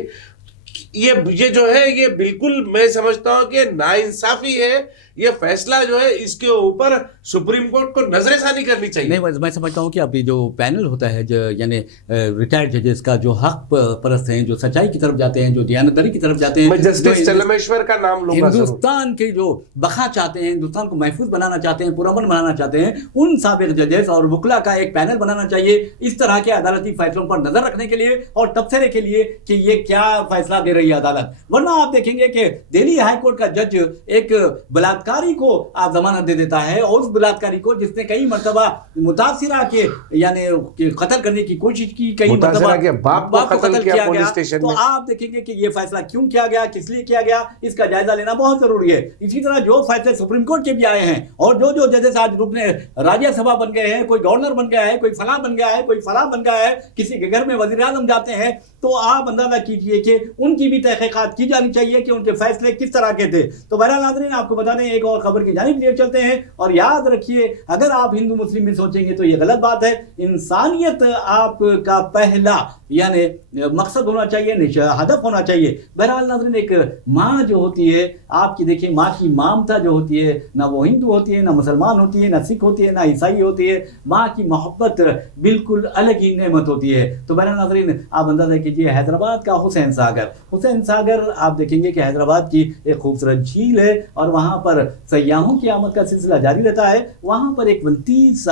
ये जो है ये बिल्कुल मैं समझता हूं कि नाइंसाफी है। ये फैसला जो है इसके ऊपर सुप्रीम कोर्ट को नजरसानी करनी चाहिए। नहीं, मैं समझता हूँ कि अभी जो पैनल होता है यानी रिटायर्ड जजेस का, जो हक परस्त हैं, जो सच्चाई की तरफ जाते हैं, जो दियानतदारी की तरफ जाते हैं, जस्टिस चलमेश्वर का नाम लूंगा, हिंदुस्तान के जो बखा चाहते हैं, हिंदुस्तान को महफूज बनाना चाहते हैं, पुरअमन बनाना चाहते हैं, उन साबिक जजेस और वकला का एक पैनल बनाना चाहिए इस तरह के अदालती फैसलों पर नजर रखने के लिए और तबसरे के लिए कि ये क्या फैसला दे रही है अदालत। वरना आप देखेंगे कि दिल्ली हाई कोर्ट का जज एक बलात्कार बलात्कारी को आप जमानत दे देता है, और उस बलात्कारी को जिसने कई मरतबा मुतासिरा के यानी कत्ल करने की कोशिश की, कई मुतासिरा के बाप को कत्ल किया पुलिस गया, स्टेशन तो में। आप देखेंगे कि ये फैसला क्यों किया गया, किस लिए किया गया, इसका जायजा लेना बहुत जरूरी है। इसी तरह जो फैसले सुप्रीम कोर्ट के भी आए हैं, और जो जजेस आज रुकने राज्यसभा बन गए हैं, कोई गवर्नर बन गया है, कोई फला बन गया है, कोई फला बन गया है, किसी के घर में वजीर आजम जाते हैं, तो आप अंदाजा कीजिए कि उनकी भी तहकीकात की जानी चाहिए कि उनके फैसले किस तरह के थे। तो बहरहाल नाज़रीन, आपको बता दें, एक और खबर की जानिब लिए चलते हैं, और याद रखिए, अगर आप हिंदू मुस्लिम में सोचेंगे तो ये गलत बात है। इंसानियत आपका पहला यानी मकसद होना चाहिए, हदफ होना चाहिए। बहरहाल नाज़रीन, एक माँ जो होती है आपकी, देखिए माँ की ममता जो होती है, ना वो हिंदू होती है, ना मुसलमान होती है, ना सिख होती है, ना ईसाई होती है। माँ की मोहब्बत बिल्कुल अलग ही नेमत होती है। तो बहरहाल नाज़रीन, आप अंदाज़ा कीजिए, हैदराबाद का हुसैन सागर आप देखेंगे कि हैदराबाद की एक खूबसूरत झील है, और वहाँ पर सयाहों की आमद का सिलसिला जारी रहता है। वहाँ पर एक 29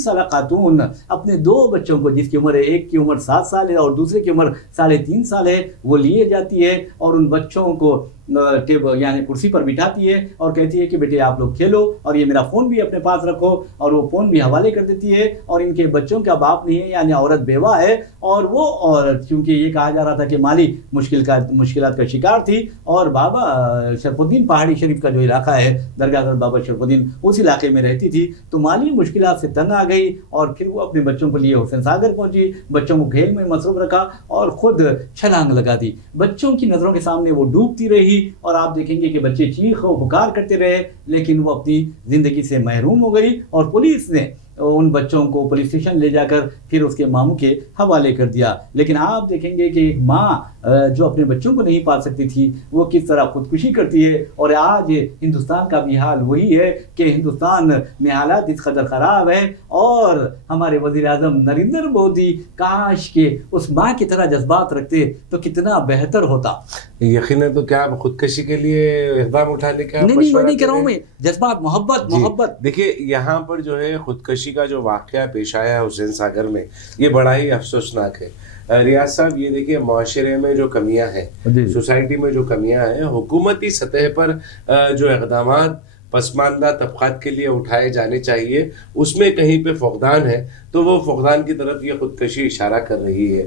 साल खातून अपने 2 बच्चों को, जिसकी उम्र है, एक की उम्र 7 साल है और दूसरे की उम्र 3.5 साल है, वो लिए जाती है और उन बच्चों को टेबल यानी कुर्सी पर बिठाती है और कहती है कि बेटे आप लोग खेलो, और ये मेरा फ़ोन भी अपने पास रखो, और वो फ़ोन भी हवाले कर देती है। और इनके बच्चों का बाप नहीं है, यानी औरत बेवा है, और वो औरत, क्योंकि ये कहा जा रहा था कि माली मुश्किलात का शिकार थी, और बाबा शरफुद्दीन पहाड़ी शरीफ का जो इलाका है, दरगाह बाबा शरफुद्दीन, उस इलाके में रहती थी, तो माली मुश्किलात से तंग आ गई, और फिर वो अपने बच्चों को लिए हुसैन सागर पहुंची, बच्चों को खेल में मसरूफ रखा और खुद छलांग लगा दी। बच्चों की नज़रों के सामने वो डूबती रही, और आप देखेंगे कि बच्चे चीख और पुकार करते रहे, लेकिन वो अपनी ज़िंदगी से महरूम हो गई, और पुलिस ने उन बच्चों को पुलिस स्टेशन ले जाकर फिर उसके मामू के हवाले कर दिया। लेकिन आप देखेंगे कि एक माँ जो अपने बच्चों को नहीं पाल सकती थी, वो किस तरह खुदकुशी करती है। और आज हिंदुस्तान का भी हाल वही है कि हिंदुस्तान में हालात इस कदर ख़राब है, और हमारे वज़ीर आज़म नरेंद्र मोदी काश के उस माँ की तरह जज्बात रखते तो कितना बेहतर होता। यकीनन। तो क्या आप खुदकशी के लिए इक़दाम उठाने का नहीं, वो नहीं कर रहा हूँ मैं, जज्बात, मोहब्बत। देखिए, यहाँ पर जो है खुदकशी का जो वाक़या पेश आया हुसैन सागर में, ये बड़ा ही अफसोसनाक है। रियाज साहब, ये देखिए, माशरे में जो कमियां हैं, सोसाइटी में जो कमियां हैं, हुकूमती सतह पर जो इक़दामात पसमानदा तबक़ात के लिए उठाए जाने चाहिए, उसमें कहीं पे फुक़दान है, तो वो फुक़दान की तरफ ये खुदकशी इशारा कर रही है।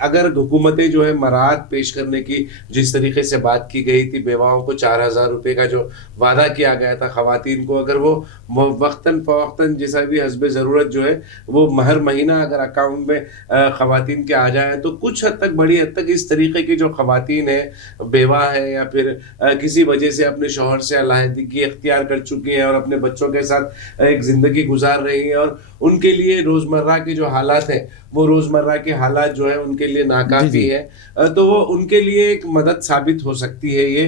अगर हुकूमतें जो है मराहत पेश करने की जिस तरीके से बात की गई थी, बेवाओं को 4,000 रुपये का जो वादा किया गया था ख़वातीन को, अगर वो वक्तन फ़वक्तन जैसा भी हस्ब ज़रूरत जो है वो हर महीना अगर अकाउंट में ख़वातीन के आ जाए, तो कुछ हद तक, बड़ी हद तक इस तरीके की जो ख़वातीन है, बेवा है, या फिर किसी वजह से अपने शौहर से अलहदगी इख्तियार कर चुकी हैं और अपने बच्चों के साथ एक ज़िंदगी गुजार रही हैं, और उनके लिए रोज़मर्रा के जो हालात हैं, वो रोज़मर्रा के हालात जो है उनके लिए नाकाफ़ी है, तो वो उनके लिए एक मदद साबित हो सकती है ये।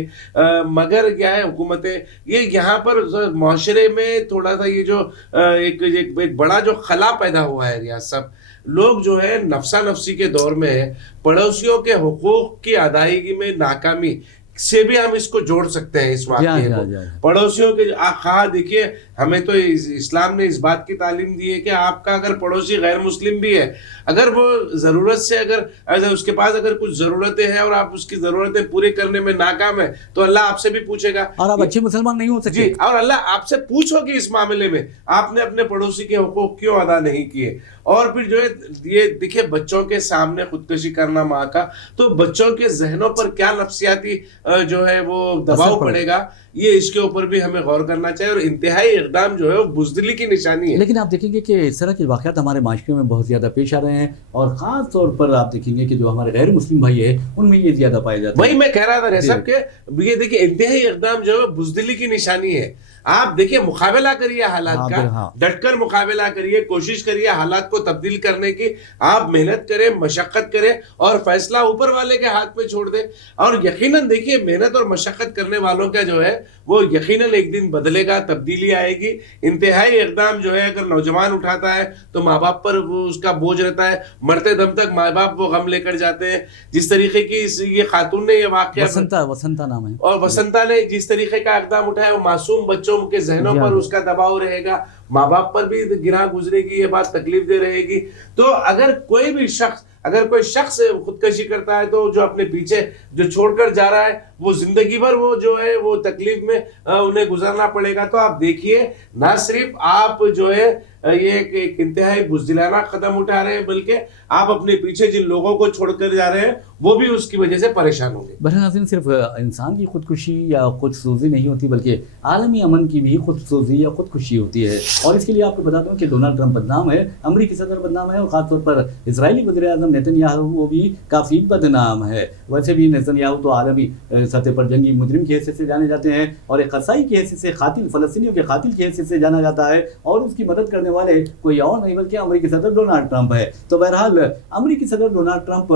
मगर क्या है, हुकूमतें ये यहाँ पर माशरे में थोड़ा सा ये जो एक बड़ा जो खला पैदा हुआ है रियाज साहब, लोग जो है नफसा नफसी के दौर में है, पड़ोसियों के हुकूक की अदायगी में नाकामी से भी हम इसको जोड़ सकते हैं, इस वाक़ये को। पड़ोसियों के देखिए, हमें तो इस्लाम ने इस बात की तालीम दी है कि आपका अगर पड़ोसी गैर मुस्लिम भी है, अगर वो ज़रूरत से अगर उसके पास अगर कुछ ज़रूरतें हैं और आप उसकी ज़रूरतें पूरी करने में नाकाम है, तो अल्लाह आपसे भी पूछेगा, और आप अच्छे मुसलमान नहीं हो सकते। जी, और अल्लाह आपसे पूछोगे इस मामले में आपने अपने पड़ोसी के हुकूक क्यों अदा नहीं किए। और फिर जो है ये देखिए, बच्चों के सामने खुदकशी करना माँ का, तो बच्चों के जहनों पर क्या नफ्सियाती जो है वो दबाव पड़ेगा, ये इसके ऊपर भी हमें गौर करना चाहिए। और इंतहाई इक़दाम जो है वो बुज़दिली की निशानी है। लेकिन आप देखेंगे कि इस तरह के वाक़यात हमारे माशरे में बहुत ज़्यादा पेश आ रहे हैं, और ख़ास तौर पर आप देखेंगे कि जो हमारे गैर मुस्लिम भाई है, उनमें ये ज़्यादा पाए जाते हैं। वही मैं कह रहा था रेसब के, ये देखिए, इंतहाई इक़दाम जो है बुज़दिली की निशानी है। आप देखिए, मुकाबला करिए हालात का, डटकर मुकाबला करिए, कोशिश करिए हालात को तब्दील करने की, आप मेहनत करें, मशक्क़त करें, और फैसला ऊपर वाले के हाथ में छोड़ दें। और यकीनन देखिए, मेहनत और मशक्क़त करने वालों का जो है वो यकीनन एक दिन बदलेगा, तब्दीली आएगी। इंतहाई इक़दाम जो है अगर नौजवान उठाता है तो माँ बाप पर वो उसका बोझ रहता है, मरते दम तक माँ बाप वो गम लेकर जाते हैं। जिस तरीके की ये खातून ने ये वाक़या, वसंता नाम है, और वसंता ने जिस तरीके का इक़दाम उठाया, वो मासूम बच्चों के जहनों पर उसका दबाव रहेगा, माँ बाप पर भी गिरा गुजरेगी, ये बात तकलीफ दे रहेगी। तो अगर कोई भी शख्स اگر کوئی شخص خودکشی کرتا ہے تو جو اپنے پیچھے جو چھوڑ کر جا رہا ہے وہ زندگی بھر وہ جو ہے وہ تکلیف میں انہیں گزرنا پڑے گا. تو آپ دیکھیے نہ صرف آپ جو ہے یہ ایک انتہائی بزدلانہ قدم اٹھا رہے ہیں بلکہ آپ اپنے پیچھے جن لوگوں کو چھوڑ کر جا رہے ہیں وہ بھی اس کی وجہ سے پریشان ہوں گے. بہرحال ناظرین، صرف انسان کی خودکشی یا خودسوزی نہیں ہوتی بلکہ عالمی امن کی بھی خودسوزی یا خودکشی ہوتی ہے. اور اس کے لیے آپ کو بتاتا ہوں کہ ڈونلڈ ٹرمپ بدنام ہے، امریکی صدر بدنام ہے، اور خاص طور پر اسرائیلی وزیر اعظم نیتن یاہو وہ بھی کافی بدنام ہے. ویسے بھی نیتن یاہو تو عالمی سطح پر جنگی مجرم کی حیثیت سے جانے جاتے ہیں اور ایک قصائی کی حیثیت سے قاتل، فلسطینیوں کے قاتل کی حیثیت سے جانا جاتا ہے، اور اس کی مدد کرنے والے کوئی اور نہیں بلکہ امریکی صدر ڈونلڈ ٹرمپ ہے. تو بہرحال امریکی صدر ڈونلڈ ٹرمپ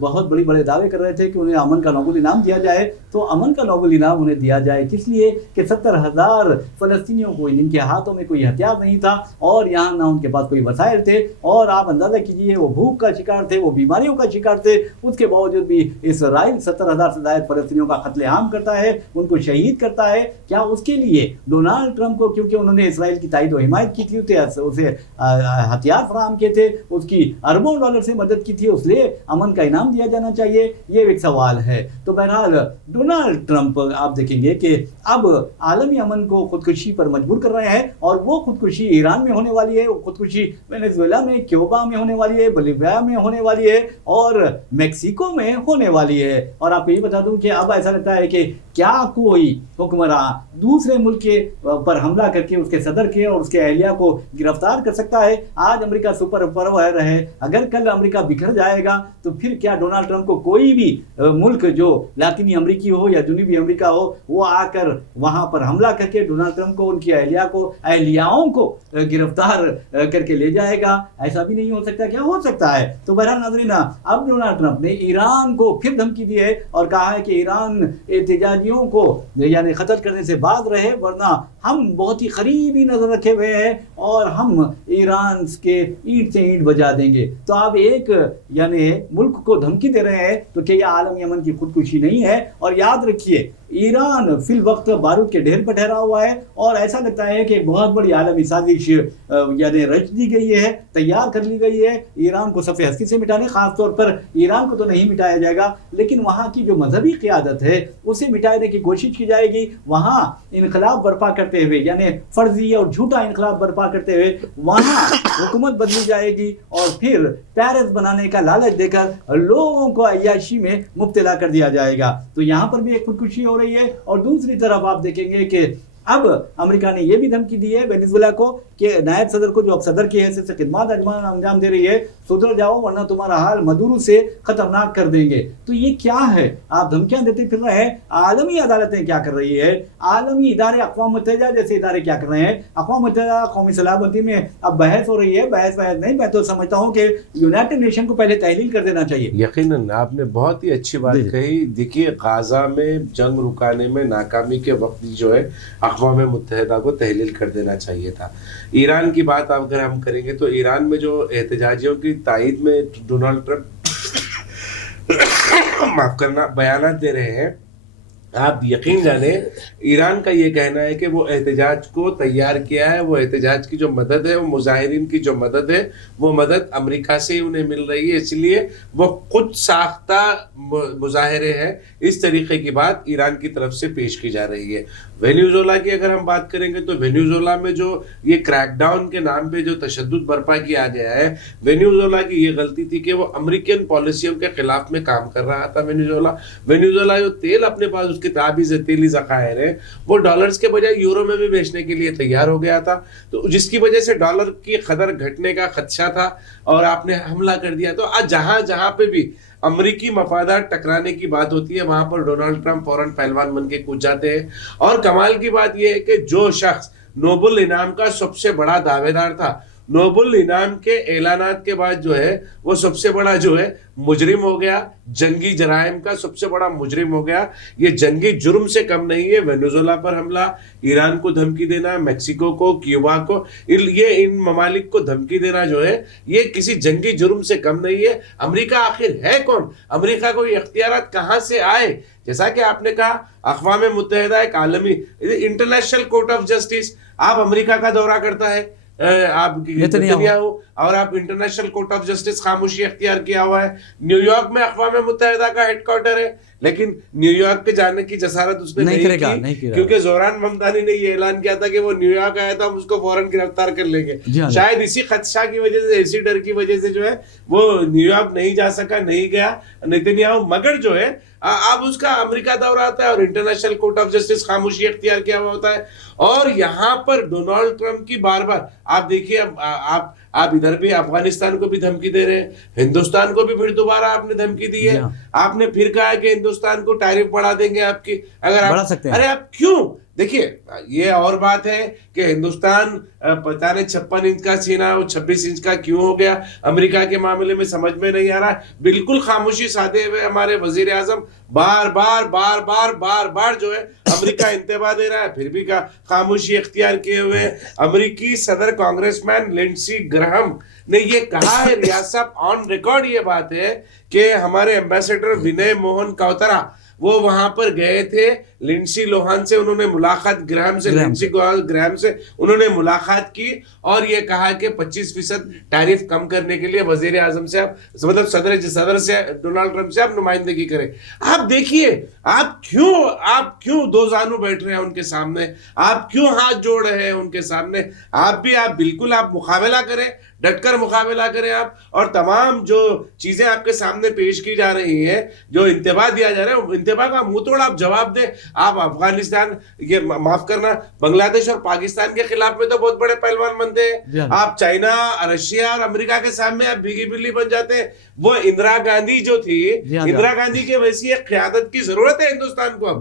بہت بڑے دعوے کر رہے تھے کہ انہیں امن کا نوبل انعام دیا جائے. تو امن کا نوبل انعام انہیں دیا جائے کس لیے کہ 70,000 فلسطینیوں کو جن کے ہاتھوں میں کوئی ہتھیار نہیں تھا اور یہاں نہ ان کے پاس کوئی وسائل تھے، اور آپ اندازہ کیجئے وہ بھوک کا شکار تھے، وہ بیماریوں کا شکار تھے، اس کے باوجود بھی اسرائیل 70,000 سے زائد فلسطینیوں کا قتل عام کرتا ہے، ان کو شہید کرتا ہے. کیا اس کے لیے ڈونلڈ ٹرمپ کو، کیونکہ انہوں نے اسرائیل کی تائید و حمایت کی تھی، اسے ہتھیار فراہم کیے تھے، اس کی اربوں ڈالر سے مدد کی تھی، اس لیے امن کا انعام دیا جانا چاہیے؟ یہ ایک سوال ہے. تو بہرحال ڈونلڈ ٹرمپ آپ دیکھیں گے کہ اب عالمی امن کو خودکشی پر مجبور کر رہے ہیں، اور وہ خودکشی ایران میں ہونے والی ہے، وہ خودکشی وینزویلا میں، کیوبا میں ہونے والی ہے، بولیویا میں ہونے والی ہے، اور میکسیکو میں ہونے والی ہے. اور آپ کو یہ بتا دوں کہ اب ایسا لگتا ہے کہ کیا کوئی حکمراں دوسرے ملک کے پر حملہ کر کے اس کے صدر کے اور اس کے اہلیہ کو گرفتار کر سکتا ہے؟ آج امریکہ سپر پاور ہے، اگر کل امریکہ بکھر جائے گا تو پھر کیا ڈونلڈ ٹرمپ کو کوئی بھی ملک جو لاطینی امریکی ہو یا جنوبی امریکہ ہو وہ آ کر وہاں پر حملہ کر کے ڈونلڈ ٹرمپ کو، ان کی اہلیاؤں کو گرفتار کر کے لے جائے گا؟ ایسا بھی نہیں ہو سکتا. کیا ہو سکتا ہے؟ تو بہرحال ناظرین، اب ڈونلڈ ٹرمپ نے ایران کو پھر دھمکی دی ہے اور کہا ہے کہ ایران احتجاجیوں کو یعنی قتل کرنے سے باز رہے، ورنہ ہم بہت ہی قریبی نظر رکھے ہوئے ہیں اور ہم ایران کے اینٹ سے اینٹ بجا دیں گے. تو آپ ایک یعنی ملک کو دھمکی دے رہے ہیں، تو کیا یہ عالمی امن کی خودکشی نہیں ہے؟ اور یاد رکھیے ایران فی الوقت بارود کے ڈھیر پر ٹھہرا ہوا ہے، اور ایسا لگتا ہے کہ ایک بہت بڑی عالمی سازش یعنی رچ دی گئی ہے، تیار کر لی گئی ہے ایران کو صفحہ ہستی سے مٹانے. خاص طور پر ایران کو تو نہیں مٹایا جائے گا، لیکن وہاں کی جو مذہبی قیادت ہے اسے مٹانے کی کوشش کی جائے گی. وہاں انقلاب برپا کرتے ہوئے یعنی فرضی اور جھوٹا انقلاب برپا کرتے ہوئے وہاں حکومت بدلی جائے گی، اور پھر پیرس بنانے کا لالچ دے کر لوگوں کو عیاشی میں مبتلا کر دیا جائے گا. تو یہاں پر بھی ایک خودکشی ہو رہی ہے. اور دوسری طرف آپ دیکھیں گے کہ اب امریکہ نے یہ بھی دھمکی دی ہے وینزویلا کو کہ نائب صدر کو، جو اب صدر کی حیثیت سے خدمات انجام دے رہی ہے، سدھر جاؤ ورنہ تمہارا حال مدورو سے خطرناک کر دیں گے. تو یہ کیا ہے؟ آپ دھمکیاں دیتے پھر رہے ہیں. عالمی عدالتیں کیا کر رہی ہے؟ عالمی ادارے، اقوام متحدہ جیسے ادارے کیا کر رہے ہیں؟ اقوام متحدہ قومی سلامتی میں اب بحث ہو رہی ہے. بحث نہیں، میں تو سمجھتا ہوں کہ یونائٹڈ نیشن کو پہلے تحلیل کر دینا چاہیے. یقیناً آپ نے بہت ہی اچھی بات کہی. دیکھیے غازہ میں جنگ رکانے میں ناکامی کے وقت جو ہے اقوام متحدہ کو تحلیل کر دینا چاہیے تھا. ایران کی بات اگر ہم کریں گے تو ایران میں جو احتجاجیوں کی تائید میں ڈونلڈ ٹرمپ معاف کرنا بیانات دے رہے ہیں، آپ یقین جانیں ایران کا یہ کہنا ہے کہ وہ احتجاج کو تیار کیا ہے، وہ احتجاج کی جو مدد ہے، وہ مظاہرین کی جو مدد ہے، وہ مدد امریکہ سے انہیں مل رہی ہے، اس لیے وہ خود ساختہ مظاہرے ہیں. اس طریقے کی بات ایران کی طرف سے پیش کی جا رہی ہے. وینیزویلا کی اگر ہم بات کریں گے تو وینیزویلا میں جو یہ کریک ڈاؤن کے نام پہ جو تشدد برپا کیا گیا ہے، وینیزویلا کی یہ غلطی تھی کہ وہ امریکن پالیسیوں کے خلاف میں کام کر رہا تھا. وینیزویلا جو تیل اپنے پاس اس کے تیلی ذخائر ہیں وہ ڈالرز کے بجائے یورو میں بھی بیچنے کے لیے تیار ہو گیا تھا، تو جس کی وجہ سے ڈالر کی قدر گھٹنے کا خدشہ تھا اور آپ نے حملہ کر دیا. تو آج جہاں پہ بھی امریکی مفادات ٹکرانے کی بات ہوتی ہے وہاں پر ڈونلڈ ٹرمپ فوراً پہلوان بن کے کود جاتے ہیں. اور کمال کی بات یہ ہے کہ جو شخص نوبل انعام کا سب سے بڑا دعوے دار تھا، نوبل انعام کے اعلانات کے بعد جو ہے وہ سب سے بڑا جو ہے مجرم ہو گیا، جنگی جرائم کا سب سے بڑا مجرم ہو گیا. یہ جنگی جرم سے کم نہیں ہے. وینزویلا پر حملہ، ایران کو دھمکی دینا، میکسیکو کو، کیوبا کو، یہ ان ممالک کو دھمکی دینا جو ہے یہ کسی جنگی جرم سے کم نہیں ہے. امریکہ آخر ہے کون؟ امریکہ کو یہ اختیارات کہاں سے آئے؟ جیسا کہ آپ نے کہا اقوام متحدہ ایک عالمی انٹرنیشنل کورٹ آف جسٹس، آپ امریکہ کا دورہ کرتا ہے آپ नेतन्याहू, اور आप इंटरनेशनल कोर्ट ऑफ जस्टिस खामोशी अख्तियार किया हुआ है। न्यूयॉर्क में अक़वाम मुत्तहिदा का हेडक्वार्टर है, लेकिन न्यूयॉर्क के जाने की जसारत उसने नहीं की, क्योंकि जोहरान ममदानी ने ये ऐलान किया था कि वो न्यूयॉर्क आया था, हम उसको फौरन गिरफ्तार कर लेंगे। शायद इसी खदशा की वजह से, इसी डर की वजह से जो है वो न्यूयॉर्क नहीं जा सका, नहीं गया नेतन्याहू। मगर जो है अब उसका अमेरिका दौरा आता है और इंटरनेशनल कोर्ट ऑफ जस्टिस खामोशी अख्तियार किया हुआ होता है। और यहाँ पर डोनाल्ड ट्रंप की बार बार आप देखिए, आप इधर भी अफगानिस्तान को भी धमकी दे रहे हैं, हिंदुस्तान को भी फिर दोबारा आपने धमकी दी है। आपने फिर कहा कि हिंदुस्तान को टैरिफ बढ़ा देंगे आपकी, अगर आप बढ़ा सकते हैं। अरे आप क्यों? देखिए, ये और बात है कि हिंदुस्तान पता नहीं 56 इंच का सीना वो 26 इंच का क्यों हो गया अमेरिका के मामले में, समझ में नहीं आ रहा। बिल्कुल खामोशी साधे हुए हमारे वजीर आजम बार बार जो है अमेरिका इंतबा दे रहा है, फिर भी खामोशी अख्तियार किए हुए। अमेरिकी सदर कांग्रेसमैन लिंडसी ग्राहम ने ये कहा है, रियाज साहब ऑन रिकॉर्ड ये बात है कि हमारे एम्बेसडर विनय मोहन कौतरा वो वहां पर गए थे लिंडसी लोहान से, उन्होंने मुलाकात ग्राहम से उन्होंने मुलाकात की और ये कहा कि 25% टैरिफ कम करने के लिए वजीर आजम से आप, मतलब सदर से डोनाल्ड ट्रंप से आप नुमाइंदगी करें। आप देखिए, आप क्यों दो जानू बैठ रहे हैं उनके सामने, आप क्यों हाथ जोड़ रहे हैं उनके सामने। आप बिल्कुल आप मुकाबला करें, डटकर मुकाबला करें आप, और तमाम जो चीजें आपके सामने पेश की जा रही हैं, जो इंतबा दिया जा रहा है, इंतबा का मुंह तोड़ आप जवाब दें। आप अफगानिस्तान, ये माफ करना, बांग्लादेश और पाकिस्तान के खिलाफ में तो बहुत बड़े पहलवान बनते हैं, आप चाइना, रशिया और अमेरिका के सामने आप भीगी बिल्ली बन जाते हैं। वो इंदिरा गांधी जो थी, इंदिरा गांधी के वैसी एक क़यादत की जरूरत है हिंदुस्तान को।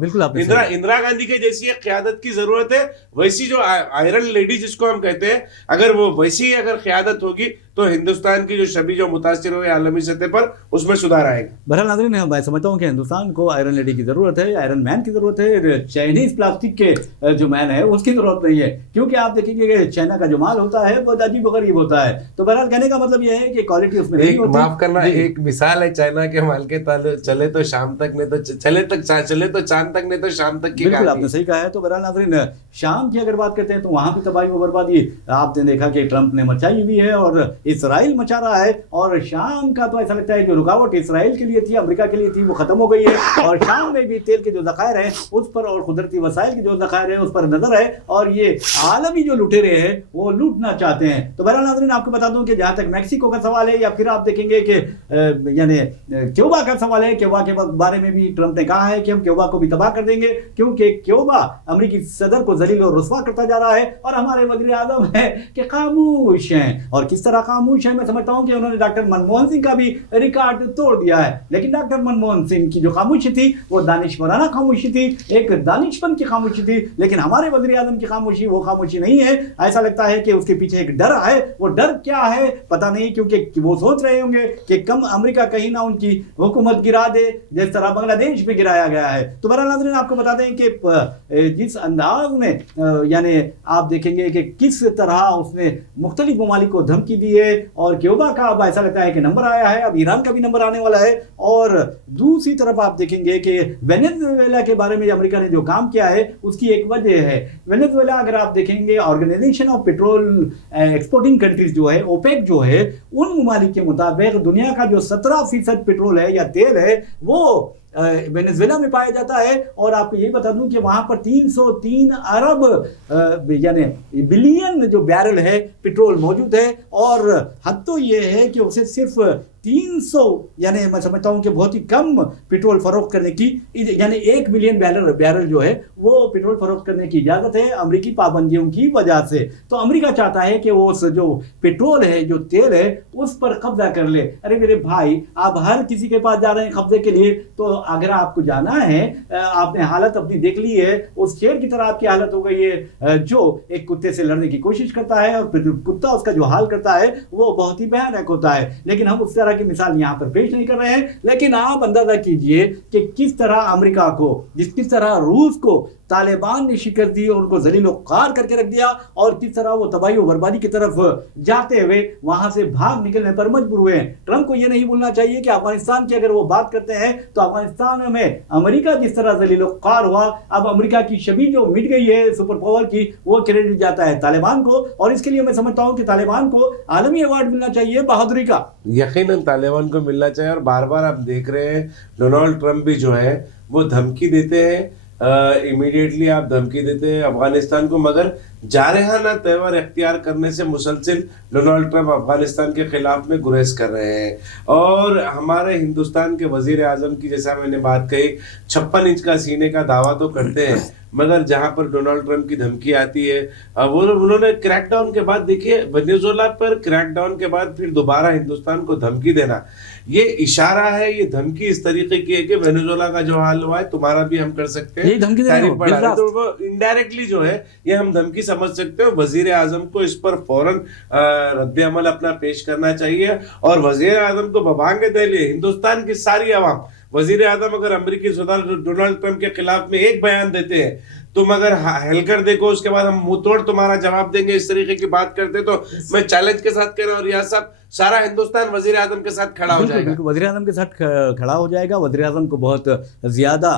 इंदिरा गांधी के जैसी एक क़यादत की जरूरत है, वैसी जो आयरन लेडी जिसको हम कहते हैं, अगर वो वैसी अगर क़यादत होगी तो हिंदुस्तान की जो छवि जो मुतासिर हुए आलमी सतह पर, उसमें सुधार आएगा। बहरहाल नाज़रीन, मैं समझता हूँ कि हिंदुस्तान को आयरन लेडी की जरूरत है, आयरन मैन की जरूरत है, चाइनीज प्लास्टिक के जो मैन है उसकी जरूरत नहीं है, क्योंकि आप देखेंगे कि चाइना का जो माल होता है वो अजीब गरीब होता है। तो बहरहाल कहने का मतलब ये है कि क्वालिटी उसमें नहीं होती। माफ करना, एक मिसाल है चाइना के माल के, चले तो शाम तक, नहीं तो चले तो चांद तक, नहीं तो शाम तक की। बिल्कुल आपने सही कहा है। तो बहरहाल नाज़रीन, शाम की अगर बात करते हैं तो वहां भी तबाही व बर्बादी आपने देखा कि ट्रंप ने मचाई हुई है और इसराइल मचा रहा है। और शाम का तो ऐसा लगता है जो रुकावट इसराइल के लिए थी, अमेरिका के लिए थी, वो खत्म हो गई है। और शाम में भी तेल के जो ज़खायर हैं उस पर और कुदरती वसाइल के जो ज़खायर हैं उस पर नजर है, और ये आलमी जो लुटेरे हैं वो लूटना चाहते हैं। तो बहरहाल नाज़रीन, आपको बता दूं कि जहां तक मैक्सिको का सवाल है, या फिर आप देखेंगे कि यानी क्यूबा का सवाल है, क्यूबा के बारे में भी ट्रंप ने कहा है कि हम क्यूबा को भी तबाह कर देंगे, क्योंकि क्यूबा अमेरिकी सदर को जलील और रुस्वा करता जा रहा है। और हमारे वज़ीर आज़म है कि खामोश हैं, और किस तरह खामोश है, मैं समझता हूं कि उन्होंने डॉक्टर मनमोहन सिंह का भी रिकॉर्ड तोड़ दिया है। लेकिन डॉक्टर मनमोहन सिंह की जो खामोशी थी वो दानिशवराना खामोशी थी, एक दानिशमंद की खामोशी थी। लेकिन हमारे वज़ीर आज़म की खामोशी वो खामोशी नहीं है। ऐसा लगता है कि उसके पीछे एक डर है। वो डर क्या है पता नहीं, क्योंकि वो सोच रहे होंगे कि कम अमेरिका कहीं ना उनकी हुकूमत गिरा दे जिस तरह बांग्लादेश में गिराया गया है। तो बहरहाल नाज़रीन, आपको बता दें कि जिस अंदाज में यानी आप देखेंगे कि किस तरह उसने मुख्तलिफ ममालिक को धमकी दी है, और क्यूबा का अब ऐसा लगता है कि नंबर आया है, अब ईरान का भी नंबर आने वाला है। और दूसरी तरफ आप देखेंगे कि वेनेजुएला के बारे में अमेरिका ने जो काम किया है उसकी एक वजह है। वेनेजुएला अगर आप देखेंगे, organization of petrol exporting countries जो है, ओपेक जो है, उन ममालिक के मुताबिक दुनिया का जो 17% पेट्रोल है या तेल है वो वेनेजुएला में पाया जाता है। और आपको ये बता दूं कि वहां पर 303 अरब यानी बिलियन जो बैरल है पेट्रोल मौजूद है। और हद तो ये है कि उसे सिर्फ 300 यानी मैं समझता हूं कि बहुत ही कम पेट्रोल फरोख्त करने की, यानी 1 मिलियन बैरल जो है वो पेट्रोल फरोख्त करने की इजाजत है अमेरिकी पाबंदियों की वजह से। तो अमेरिका चाहता है कि वो जो पेट्रोल है, जो तेल है, उस पर कब्जा कर ले। अरे मेरे भाई, आप हर किसी के पास जा रहे हैं कब्जे के लिए, तो अगर आपको जाना है, आपने हालत अपनी देख ली है, उस शेर की तरह आपकी हालत हो गई है जो एक कुत्ते से लड़ने की कोशिश करता है और फिर कुत्ता उसका जो हाल करता है वो बहुत ही भयानक होता है। लेकिन हम उस तरह طرح کی مثال یہاں پر پیش نہیں کر رہے ہیں، لیکن آپ اندازہ کیجئے کہ کس طرح امریکہ کو، کس طرح روس کو طالبان نے شکست دی اور ان کو ذلیل و خوار کر کے رکھ دیا، اور کس طرح وہ تباہی و بربادی کی طرف جاتے ہوئے وہاں سے بھاگ نکلنے پر مجبور ہوئے ہیں۔ ٹرمپ کو یہ نہیں بھولنا چاہیے کہ افغانستان کی اگر وہ بات کرتے ہیں تو افغانستان میں امریکہ جس طرح ذلیل و خوار ہوا، اب امریکہ کی شبیہ جو مٹ گئی ہے سپر پاور کی، وہ کریڈٹ جاتا ہے طالبان کو، اور اس کے لیے میں سمجھتا ہوں کہ طالبان کو عالمی ایوارڈ ملنا چاہیے بہادری کا۔ یقیناً طالبان کو ملنا چاہیے، اور بار بار آپ دیکھ رہے ہیں ڈونالڈ ٹرمپ بھی جو ہے وہ دھمکی دیتے ہیں، امیڈیٹلی آپ دھمکی دیتے ہیں افغانستان کو، مگر جارحانہ تیور اختیار کرنے سے مسلسل ڈونالڈ ٹرمپ افغانستان کے خلاف میں گریز کر رہے ہیں۔ اور ہمارے ہندوستان کے وزیر اعظم کی، جیسا میں نے بات کہی، 56 انچ کا سینے کا دعویٰ تو کرتے ہیں، مگر جہاں پر ڈونالڈ ٹرمپ کی دھمکی آتی ہے، انہوں نے کریک ڈاؤن کے بعد، دیکھیے وینزویلا پر کریک ڈاؤن کے بعد پھر دوبارہ ہندوستان کو دھمکی دینا، یہ اشارہ ہے، یہ دھمکی اس طریقے کی ہے کہ وینزویلا کا جو حال ہوا ہے تمہارا بھی ہم کر سکتے ہیں، تعریف پڑھا رہے، تو وہ انڈائریکٹلی جو ہے یہ ہم دھمکی سمجھ سکتے ہیں۔ وزیر اعظم کو اس پر فوراً رد عمل اپنا پیش کرنا چاہیے، اور وزیر اعظم کو ببانگ دہلی ہندوستان کی ساری عوام، وزیر اعظم اگر امریکی صدر ڈونالڈ ٹرمپ کے خلاف میں ایک بیان دیتے ہیں، تم اگر ہل کر دیکھو اس کے بعد ہم منہ توڑ تمہارا جواب دیں گے، اس طریقے کی بات کرتے تو میں چیلنج کے ساتھ کہہ رہا ہوں، ریاض صاحب سارا ہندوستان وزیر اعظم کے ساتھ کھڑا ہو جائے گا، وزیر اعظم کے ساتھ کھڑا ہو جائے گا، وزیر اعظم کو بہت زیادہ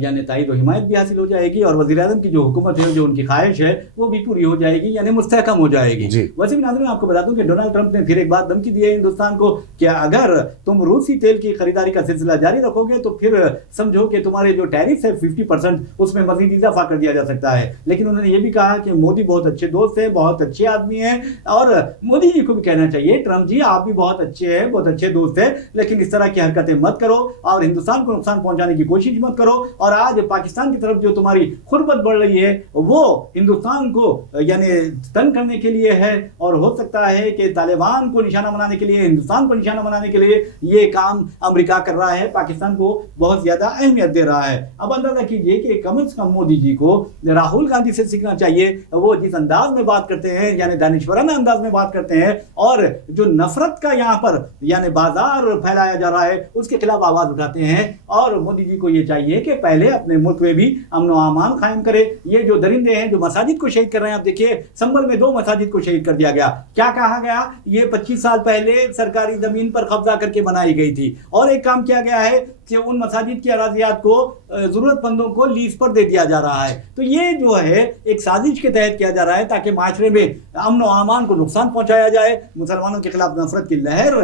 یعنی تائید و حمایت بھی حاصل ہو جائے گی، اور وزیر اعظم کی جو حکومت ہے، جو ان کی خواہش ہے، وہ بھی پوری ہو جائے گی، یعنی مستحکم ہو جائے گی۔ ویسے بھی ناظرین آپ کو بتا دوں کہ ڈونالڈ ٹرمپ نے پھر ایک بات دھمکی دی ہے ہندوستان کو کہ اگر تم روسی تیل کی خریداری کا سلسلہ جاری رکھو گے تو پھر سمجھو کہ تمہارے جو ٹیرف ہے 50% اس میں مزید اضافہ کر دیا جا سکتا ہے۔ لیکن انہوں نے یہ بھی کہا کہ مودی بہت اچھے دوست ہیں، بہت اچھے آدمی ہیں، اور مودی جی کو بھی کہنا چاہیے ٹرمپ جی آپ بھی بہت اچھے ہیں، بہت اچھے دوست ہیں، لیکن اس طرح کی حرکتیں مت کرو اور ہندوستان کو نقصان پہنچانے کی کوشش مت کرو، اور آج پاکستان کی طرف جو تمہاری قربت بڑھ رہی ہے وہ ہندوستان کو یعنی تنگ کرنے کے لیے ہے، اور ہو سکتا ہے کہ طالبان کو نشانہ بنانے کے لیے، ہندوستان کو نشانہ بنانے کے لیے یہ کام امریکہ کر رہا ہے، پاکستان کو بہت زیادہ اہمیت دے رہا ہے۔ اب اندازہ کیجئے کہ کم از کم مودی جی کو راہل گاندھی سے سیکھنا چاہیے، وہ جس انداز میں بات کرتے ہیں، یعنی دانشورانہ انداز میں بات کرتے ہیں، اور جو نفرت کا یہاں پر یعنی بازار پھیلایا جا رہا ہے اس کے خلاف آواز اٹھاتے ہیں، اور مودی جی کو یہ چاہیے کہ پہلے اپنے ملک میں بھی امن و امان قائم کرے۔ یہ جو درندے ہیں جو مساجد کو شہید کر رہے ہیں، آپ دیکھیے سنبل میں 2 مساجد کو شہید کر دیا گیا، کیا کہا گیا؟ یہ 25 سال پہلے سرکاری زمین پر قبضہ کر کے بنائی گئی تھی، اور ایک کام کیا گیا ہے کہ ان مساجد کی اراضیات کو ضرورت مندوں کو لیز پر دے دیا جا رہا ہے۔ تو یہ جو ہے ایک سازش کے تحت کیا جا رہا ہے تاکہ معاشرے میں امن و امان کو نقصان پہنچایا جائے، مسلمانوں کے خلاف نفرت کی لہر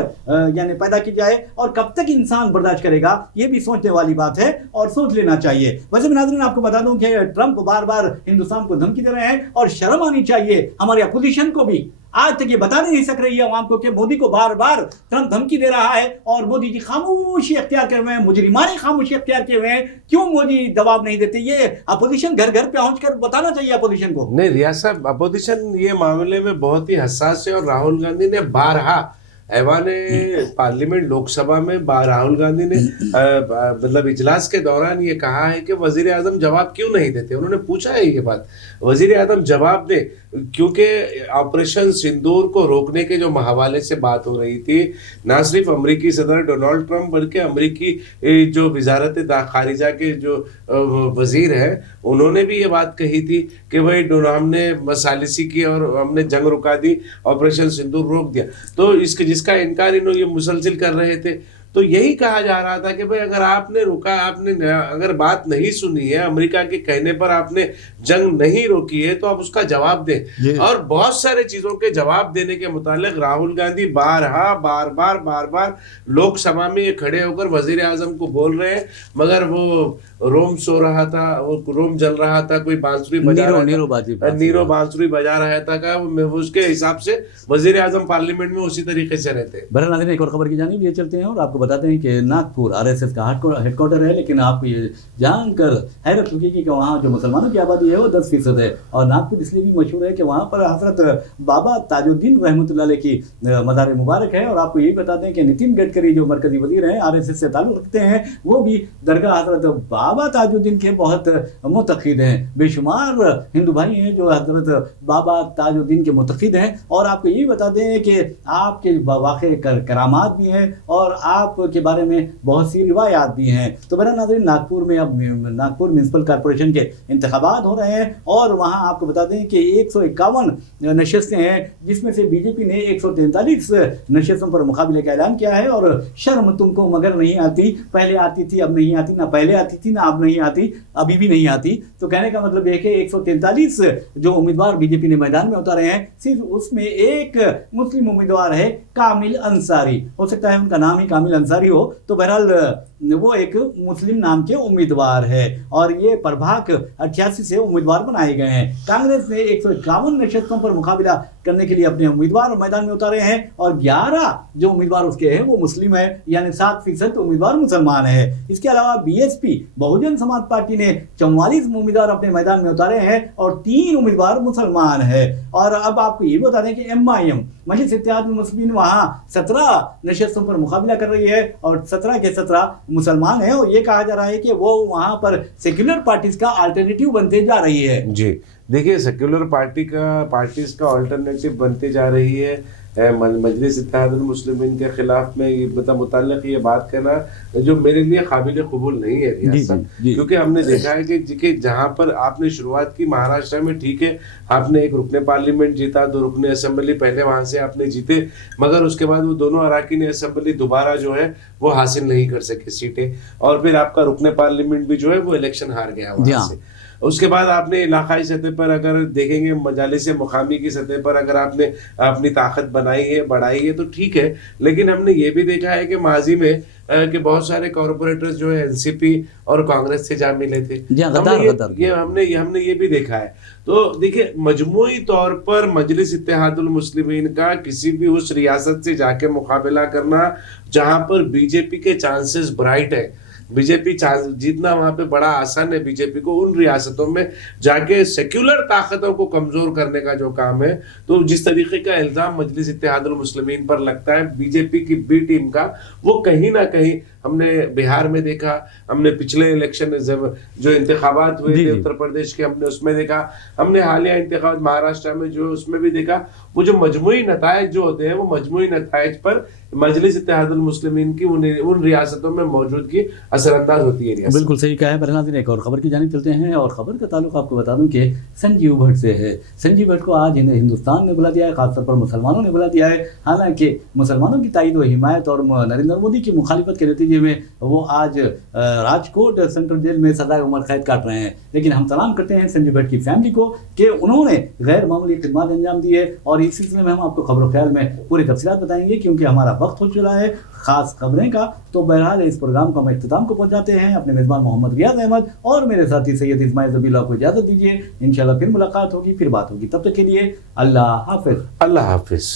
یعنی پیدا کی جائے، اور کب تک انسان برداشت کرے گا، یہ بھی سوچنے والی بات ہے اور سوچ لینا چاہیے۔ ویسے بھی ناظرین آپ کو بتا دوں کہ ٹرمپ بار بار ہندوستان کو دھمکی دے رہے ہیں، اور شرم آنی چاہیے ہماری اپوزیشن کو بھی، آج تک یہ بتا نہیں سک رہی ہے عوام کو کہ مودی کو بار بار ٹرمپ دھمکی دے رہا ہے، اور مودی جی خاموشی اختیار کر ہوئے ہیں، مجرمانہ خاموشی اختیار کیے ہوئے ہیں، کیوں مودی جواب نہیں دیتے؟ یہ اپوزیشن گھر گھر پہنچ کر بتانا چاہیے اپوزیشن کو۔ نہیں ریاض صاحب، اپوزیشن یہ معاملے میں بہت ہی حساس ہے، اور راہل گاندھی نے بارہا ایوان پارلیمنٹ لوک سبھا میں راہل گاندھی نے مطلب اجلاس کے دوران یہ کہا ہے کہ وزیر اعظم جواب کیوں نہیں دیتے۔ انہوں نے پوچھا ہے یہ بات، وزیر اعظم جواب دے، کیونکہ آپریشن سندور کو روکنے کے جو حوالے سے بات ہو رہی تھی، نہ صرف امریکی صدر ڈونالڈ ٹرمپ بلکہ امریکی جو وزارت خارجہ کے جو وزیر ہیں، انہوں نے بھی یہ بات کہی تھی کہ بھائی ہم نے ثالثی کی اور ہم نے جنگ رکا دی، آپریشن سندور روک دیا، تو جس کا انکار انہوں یہ مسلسل کر رہے تھے۔ تو یہی کہا جا رہا تھا کہ بھئی اگر آپ نے رکا، آپ نے اگر بات نہیں سنی ہے، امریکہ کے کہنے پر آپ نے جنگ نہیں روکی ہے، تو آپ اس کا جواب دیں۔ اور بہت سارے چیزوں کے جواب دینے کے متعلق راہل گاندھی بار بار لوک سبھا میں یہ کھڑے ہو کر وزیر اعظم کو بول رہے ہیں، مگر وہ روم سو رہا تھا، وہ روم جل رہا تھا، کوئی بانسری بجا رہا تھا، نیرو بانسری بجا رہا تھا، کہ اس کے حساب سے وزیر اعظم پارلیمنٹ میں اسی طریقے سے رہتے ہیں۔ بہرحال ناظرین ایک اور خبر کی جانب یہ چلتے ہیں، اور آپ کو بتاتے ہیں کہ ناگپور RSS کا ہیڈ کوارٹر ہے، لیکن آپ کو یہ جان کر حیرت ہوگی کہ وہاں جو مسلمانوں کی آبادی ہے وہ 10% ہے، اور ناگپور اس لیے بھی مشہور ہے کہ وہاں پر حضرت بابا تاج الدین رحمۃ اللہ علیہ کی مزار مبارک ہے۔ اور آپ کو یہ بتاتے ہیں کہ نتن گڈکری جو مرکزی وزیر ہیں، RSS سے تعلق رکھتے ہیں، وہ بھی درگاہ حضرت بابا बाबा ताजुद्दीन के बहुत मुतक़िद हैं। बेशुमार हिंदू भाई हैं जो हज़रत बाबा ताजुद्दीन के मुतक़िद हैं। और आपको ये बता दें कि आपके वाक़ई करामात भी हैं और आपके बारे में बहुत सी रिवायात भी हैं। तो मेरा नाज़रीन, नागपुर में अब नागपुर म्यूनसिपल कॉरपोरेशन के इंतखाबात हो रहे हैं और वहाँ आपको बता दें कि 151 नशस्तें हैं, जिसमें से बीजेपी ने 143 नशस्तों पर मुकाबले का ऐलान किया है। और शर्म तुमको मगर नहीं आती, पहले आती थी अब नहीं आती, ना पहले आती थी ना अब नहीं आती, अभी भी नहीं आती। तो कहने का मतलब ये कि 143 जो उम्मीदवार बीजेपी ने मैदान में उतारे हैं, सिर्फ उसमें एक मुस्लिम उम्मीदवार है, कामिल अंसारी। हो सकता है उनका नाम ही कामिल अंसारी हो, तो बहरहाल वो एक मुस्लिम नाम के उम्मीदवार है और ये प्रभाग 88 से उम्मीदवार बनाए गए हैं। कांग्रेस ने 151 नशस्तों पर मुकाबला करने के लिए अपने उम्मीदवार मैदान में उतारे हैं और 11 जो उम्मीदवार उसके हैं वो मुस्लिम है, यानी 7% उम्मीदवार मुसलमान है। इसके अलावा बीएसपी बहुजन समाज पार्टी ने 44 उम्मीदवार अपने मैदान में उतारे हैं और 3 उम्मीदवार मुसलमान है। और अब आपको ये बता दें कि MIM मजलिस इत्तेहादुल मुस्लिमीन वहाँ 17 नशस्तों पर मुकाबला कर रही है और 17 के 17 मुसलमान हैं। और ये कहा जा रहा है कि वो वहाँ पर सेक्युलर पार्टीज का अल्टरनेटिव बनते जा रही है। जी देखिए, सेक्युलर पार्टीज का अल्टरनेटिव बनती जा रही है। मजलिस इत्तेहादुल मुस्लिमीन के खिलाफ में ये मुताल्लिक़ ये बात कहना जो मेरे लिए काबिल कबूल नहीं है रियासत, क्योंकि हमने देखा है कि जहाँ पर आपने शुरुआत की महाराष्ट्र में, ठीक है, आपने एक रुकने पार्लियामेंट जीता, 2 रुकने असेंबली पहले वहाँ से आपने जीते, मगर उसके बाद वो दोनों अराकीन असेंबली दोबारा जो है वो हासिल नहीं कर सके सीटें, और फिर आपका रुकने पार्लियामेंट भी जो है वो इलेक्शन हार गया वहाँ से। उसके बाद आपने इलाकाई सतह पर अगर देखेंगे, मजालिस मुकामी की सतह पर अगर आपने अपनी ताकत बनाई है, बढ़ाई है, तो ठीक है। लेकिन हमने ये भी देखा है कि माजी में कि बहुत सारे कॉर्पोरेटर्स जो है एनसीपी और कांग्रेस से जा मिले थे। हमने ये भी देखा है। तो देखिए, मजमूई तौर पर मजलिस इत्तेहादुल मुस्लिमीन का किसी भी उस रियासत से जाके मुकाबला करना जहां पर बीजेपी के चांसेस ब्राइट है, बीजेपी जीतना वहां पे बड़ा आसान है बीजेपी को, उन रियासतों में जाके सेक्युलर ताकतों को कमजोर करने का जो काम है, तो जिस तरीके का इल्जाम मजलिस इत्तेहादुल मुस्लिमीन पर लगता है बीजेपी की बी टीम का, वो कहीं ना कहीं हमने बिहार में देखा, हमने पिछले इलेक्शन जो इंतखाबात हुए थे उत्तर प्रदेश के, हमने उसमें देखा, हमने हालिया इंतखाबात महाराष्ट्र में जो उसमें भी देखा, वो जो मजमूई नतायज जो होते हैं, वो मजमूई नतायज पर मजलिस इत्तेहादुल मुस्लिमीन की उन रियासतों में मौजूदगी असरअंदाज होती है। बिल्कुल सही कहा है। बहरहाल एक और खबर की जानिब चलते हैं और खबर का ताल्लुक आपको बता दूं कि संजीव भट्ट से है। संजीव भट्ट को आज हिंदुस्तान ने बुला दिया है, खासतौर पर मुसलमानों ने बुला दिया है। हालांकि मुसलमानों की तायद व हिमायत और नरेंद्र मोदी की मुखालिफत के नतीजे में वो आज राजकोट सेंट्रल जेल में सज़ाए उम्र कैद काट रहे हैं। लेकिन हम सलाम करते हैं संजीव भट्ट की फैमिली को कि उन्होंने गैर मामूली खिदमत अंजाम दी है और इस सिलसिले में हम आपको खबर ख्याल में पूरी तफसीलात बताएंगे, क्योंकि हमारा वक्त हो चुका है खास खबरें का। तो बहरहाल इस प्रोग्राम को हम इख्तिताम को पहुंचाते हैं। अपने मेज़बान मोहम्मद रियाज अहमद और मेरे साथी सैयद इस्माइल ज़बीला को इजाज़त दीजिए। इंशाल्लाह फिर मुलाकात होगी, फिर बात होगी। तब तक के लिए अल्लाह हाफिज़। अल्लाह हाफिज़।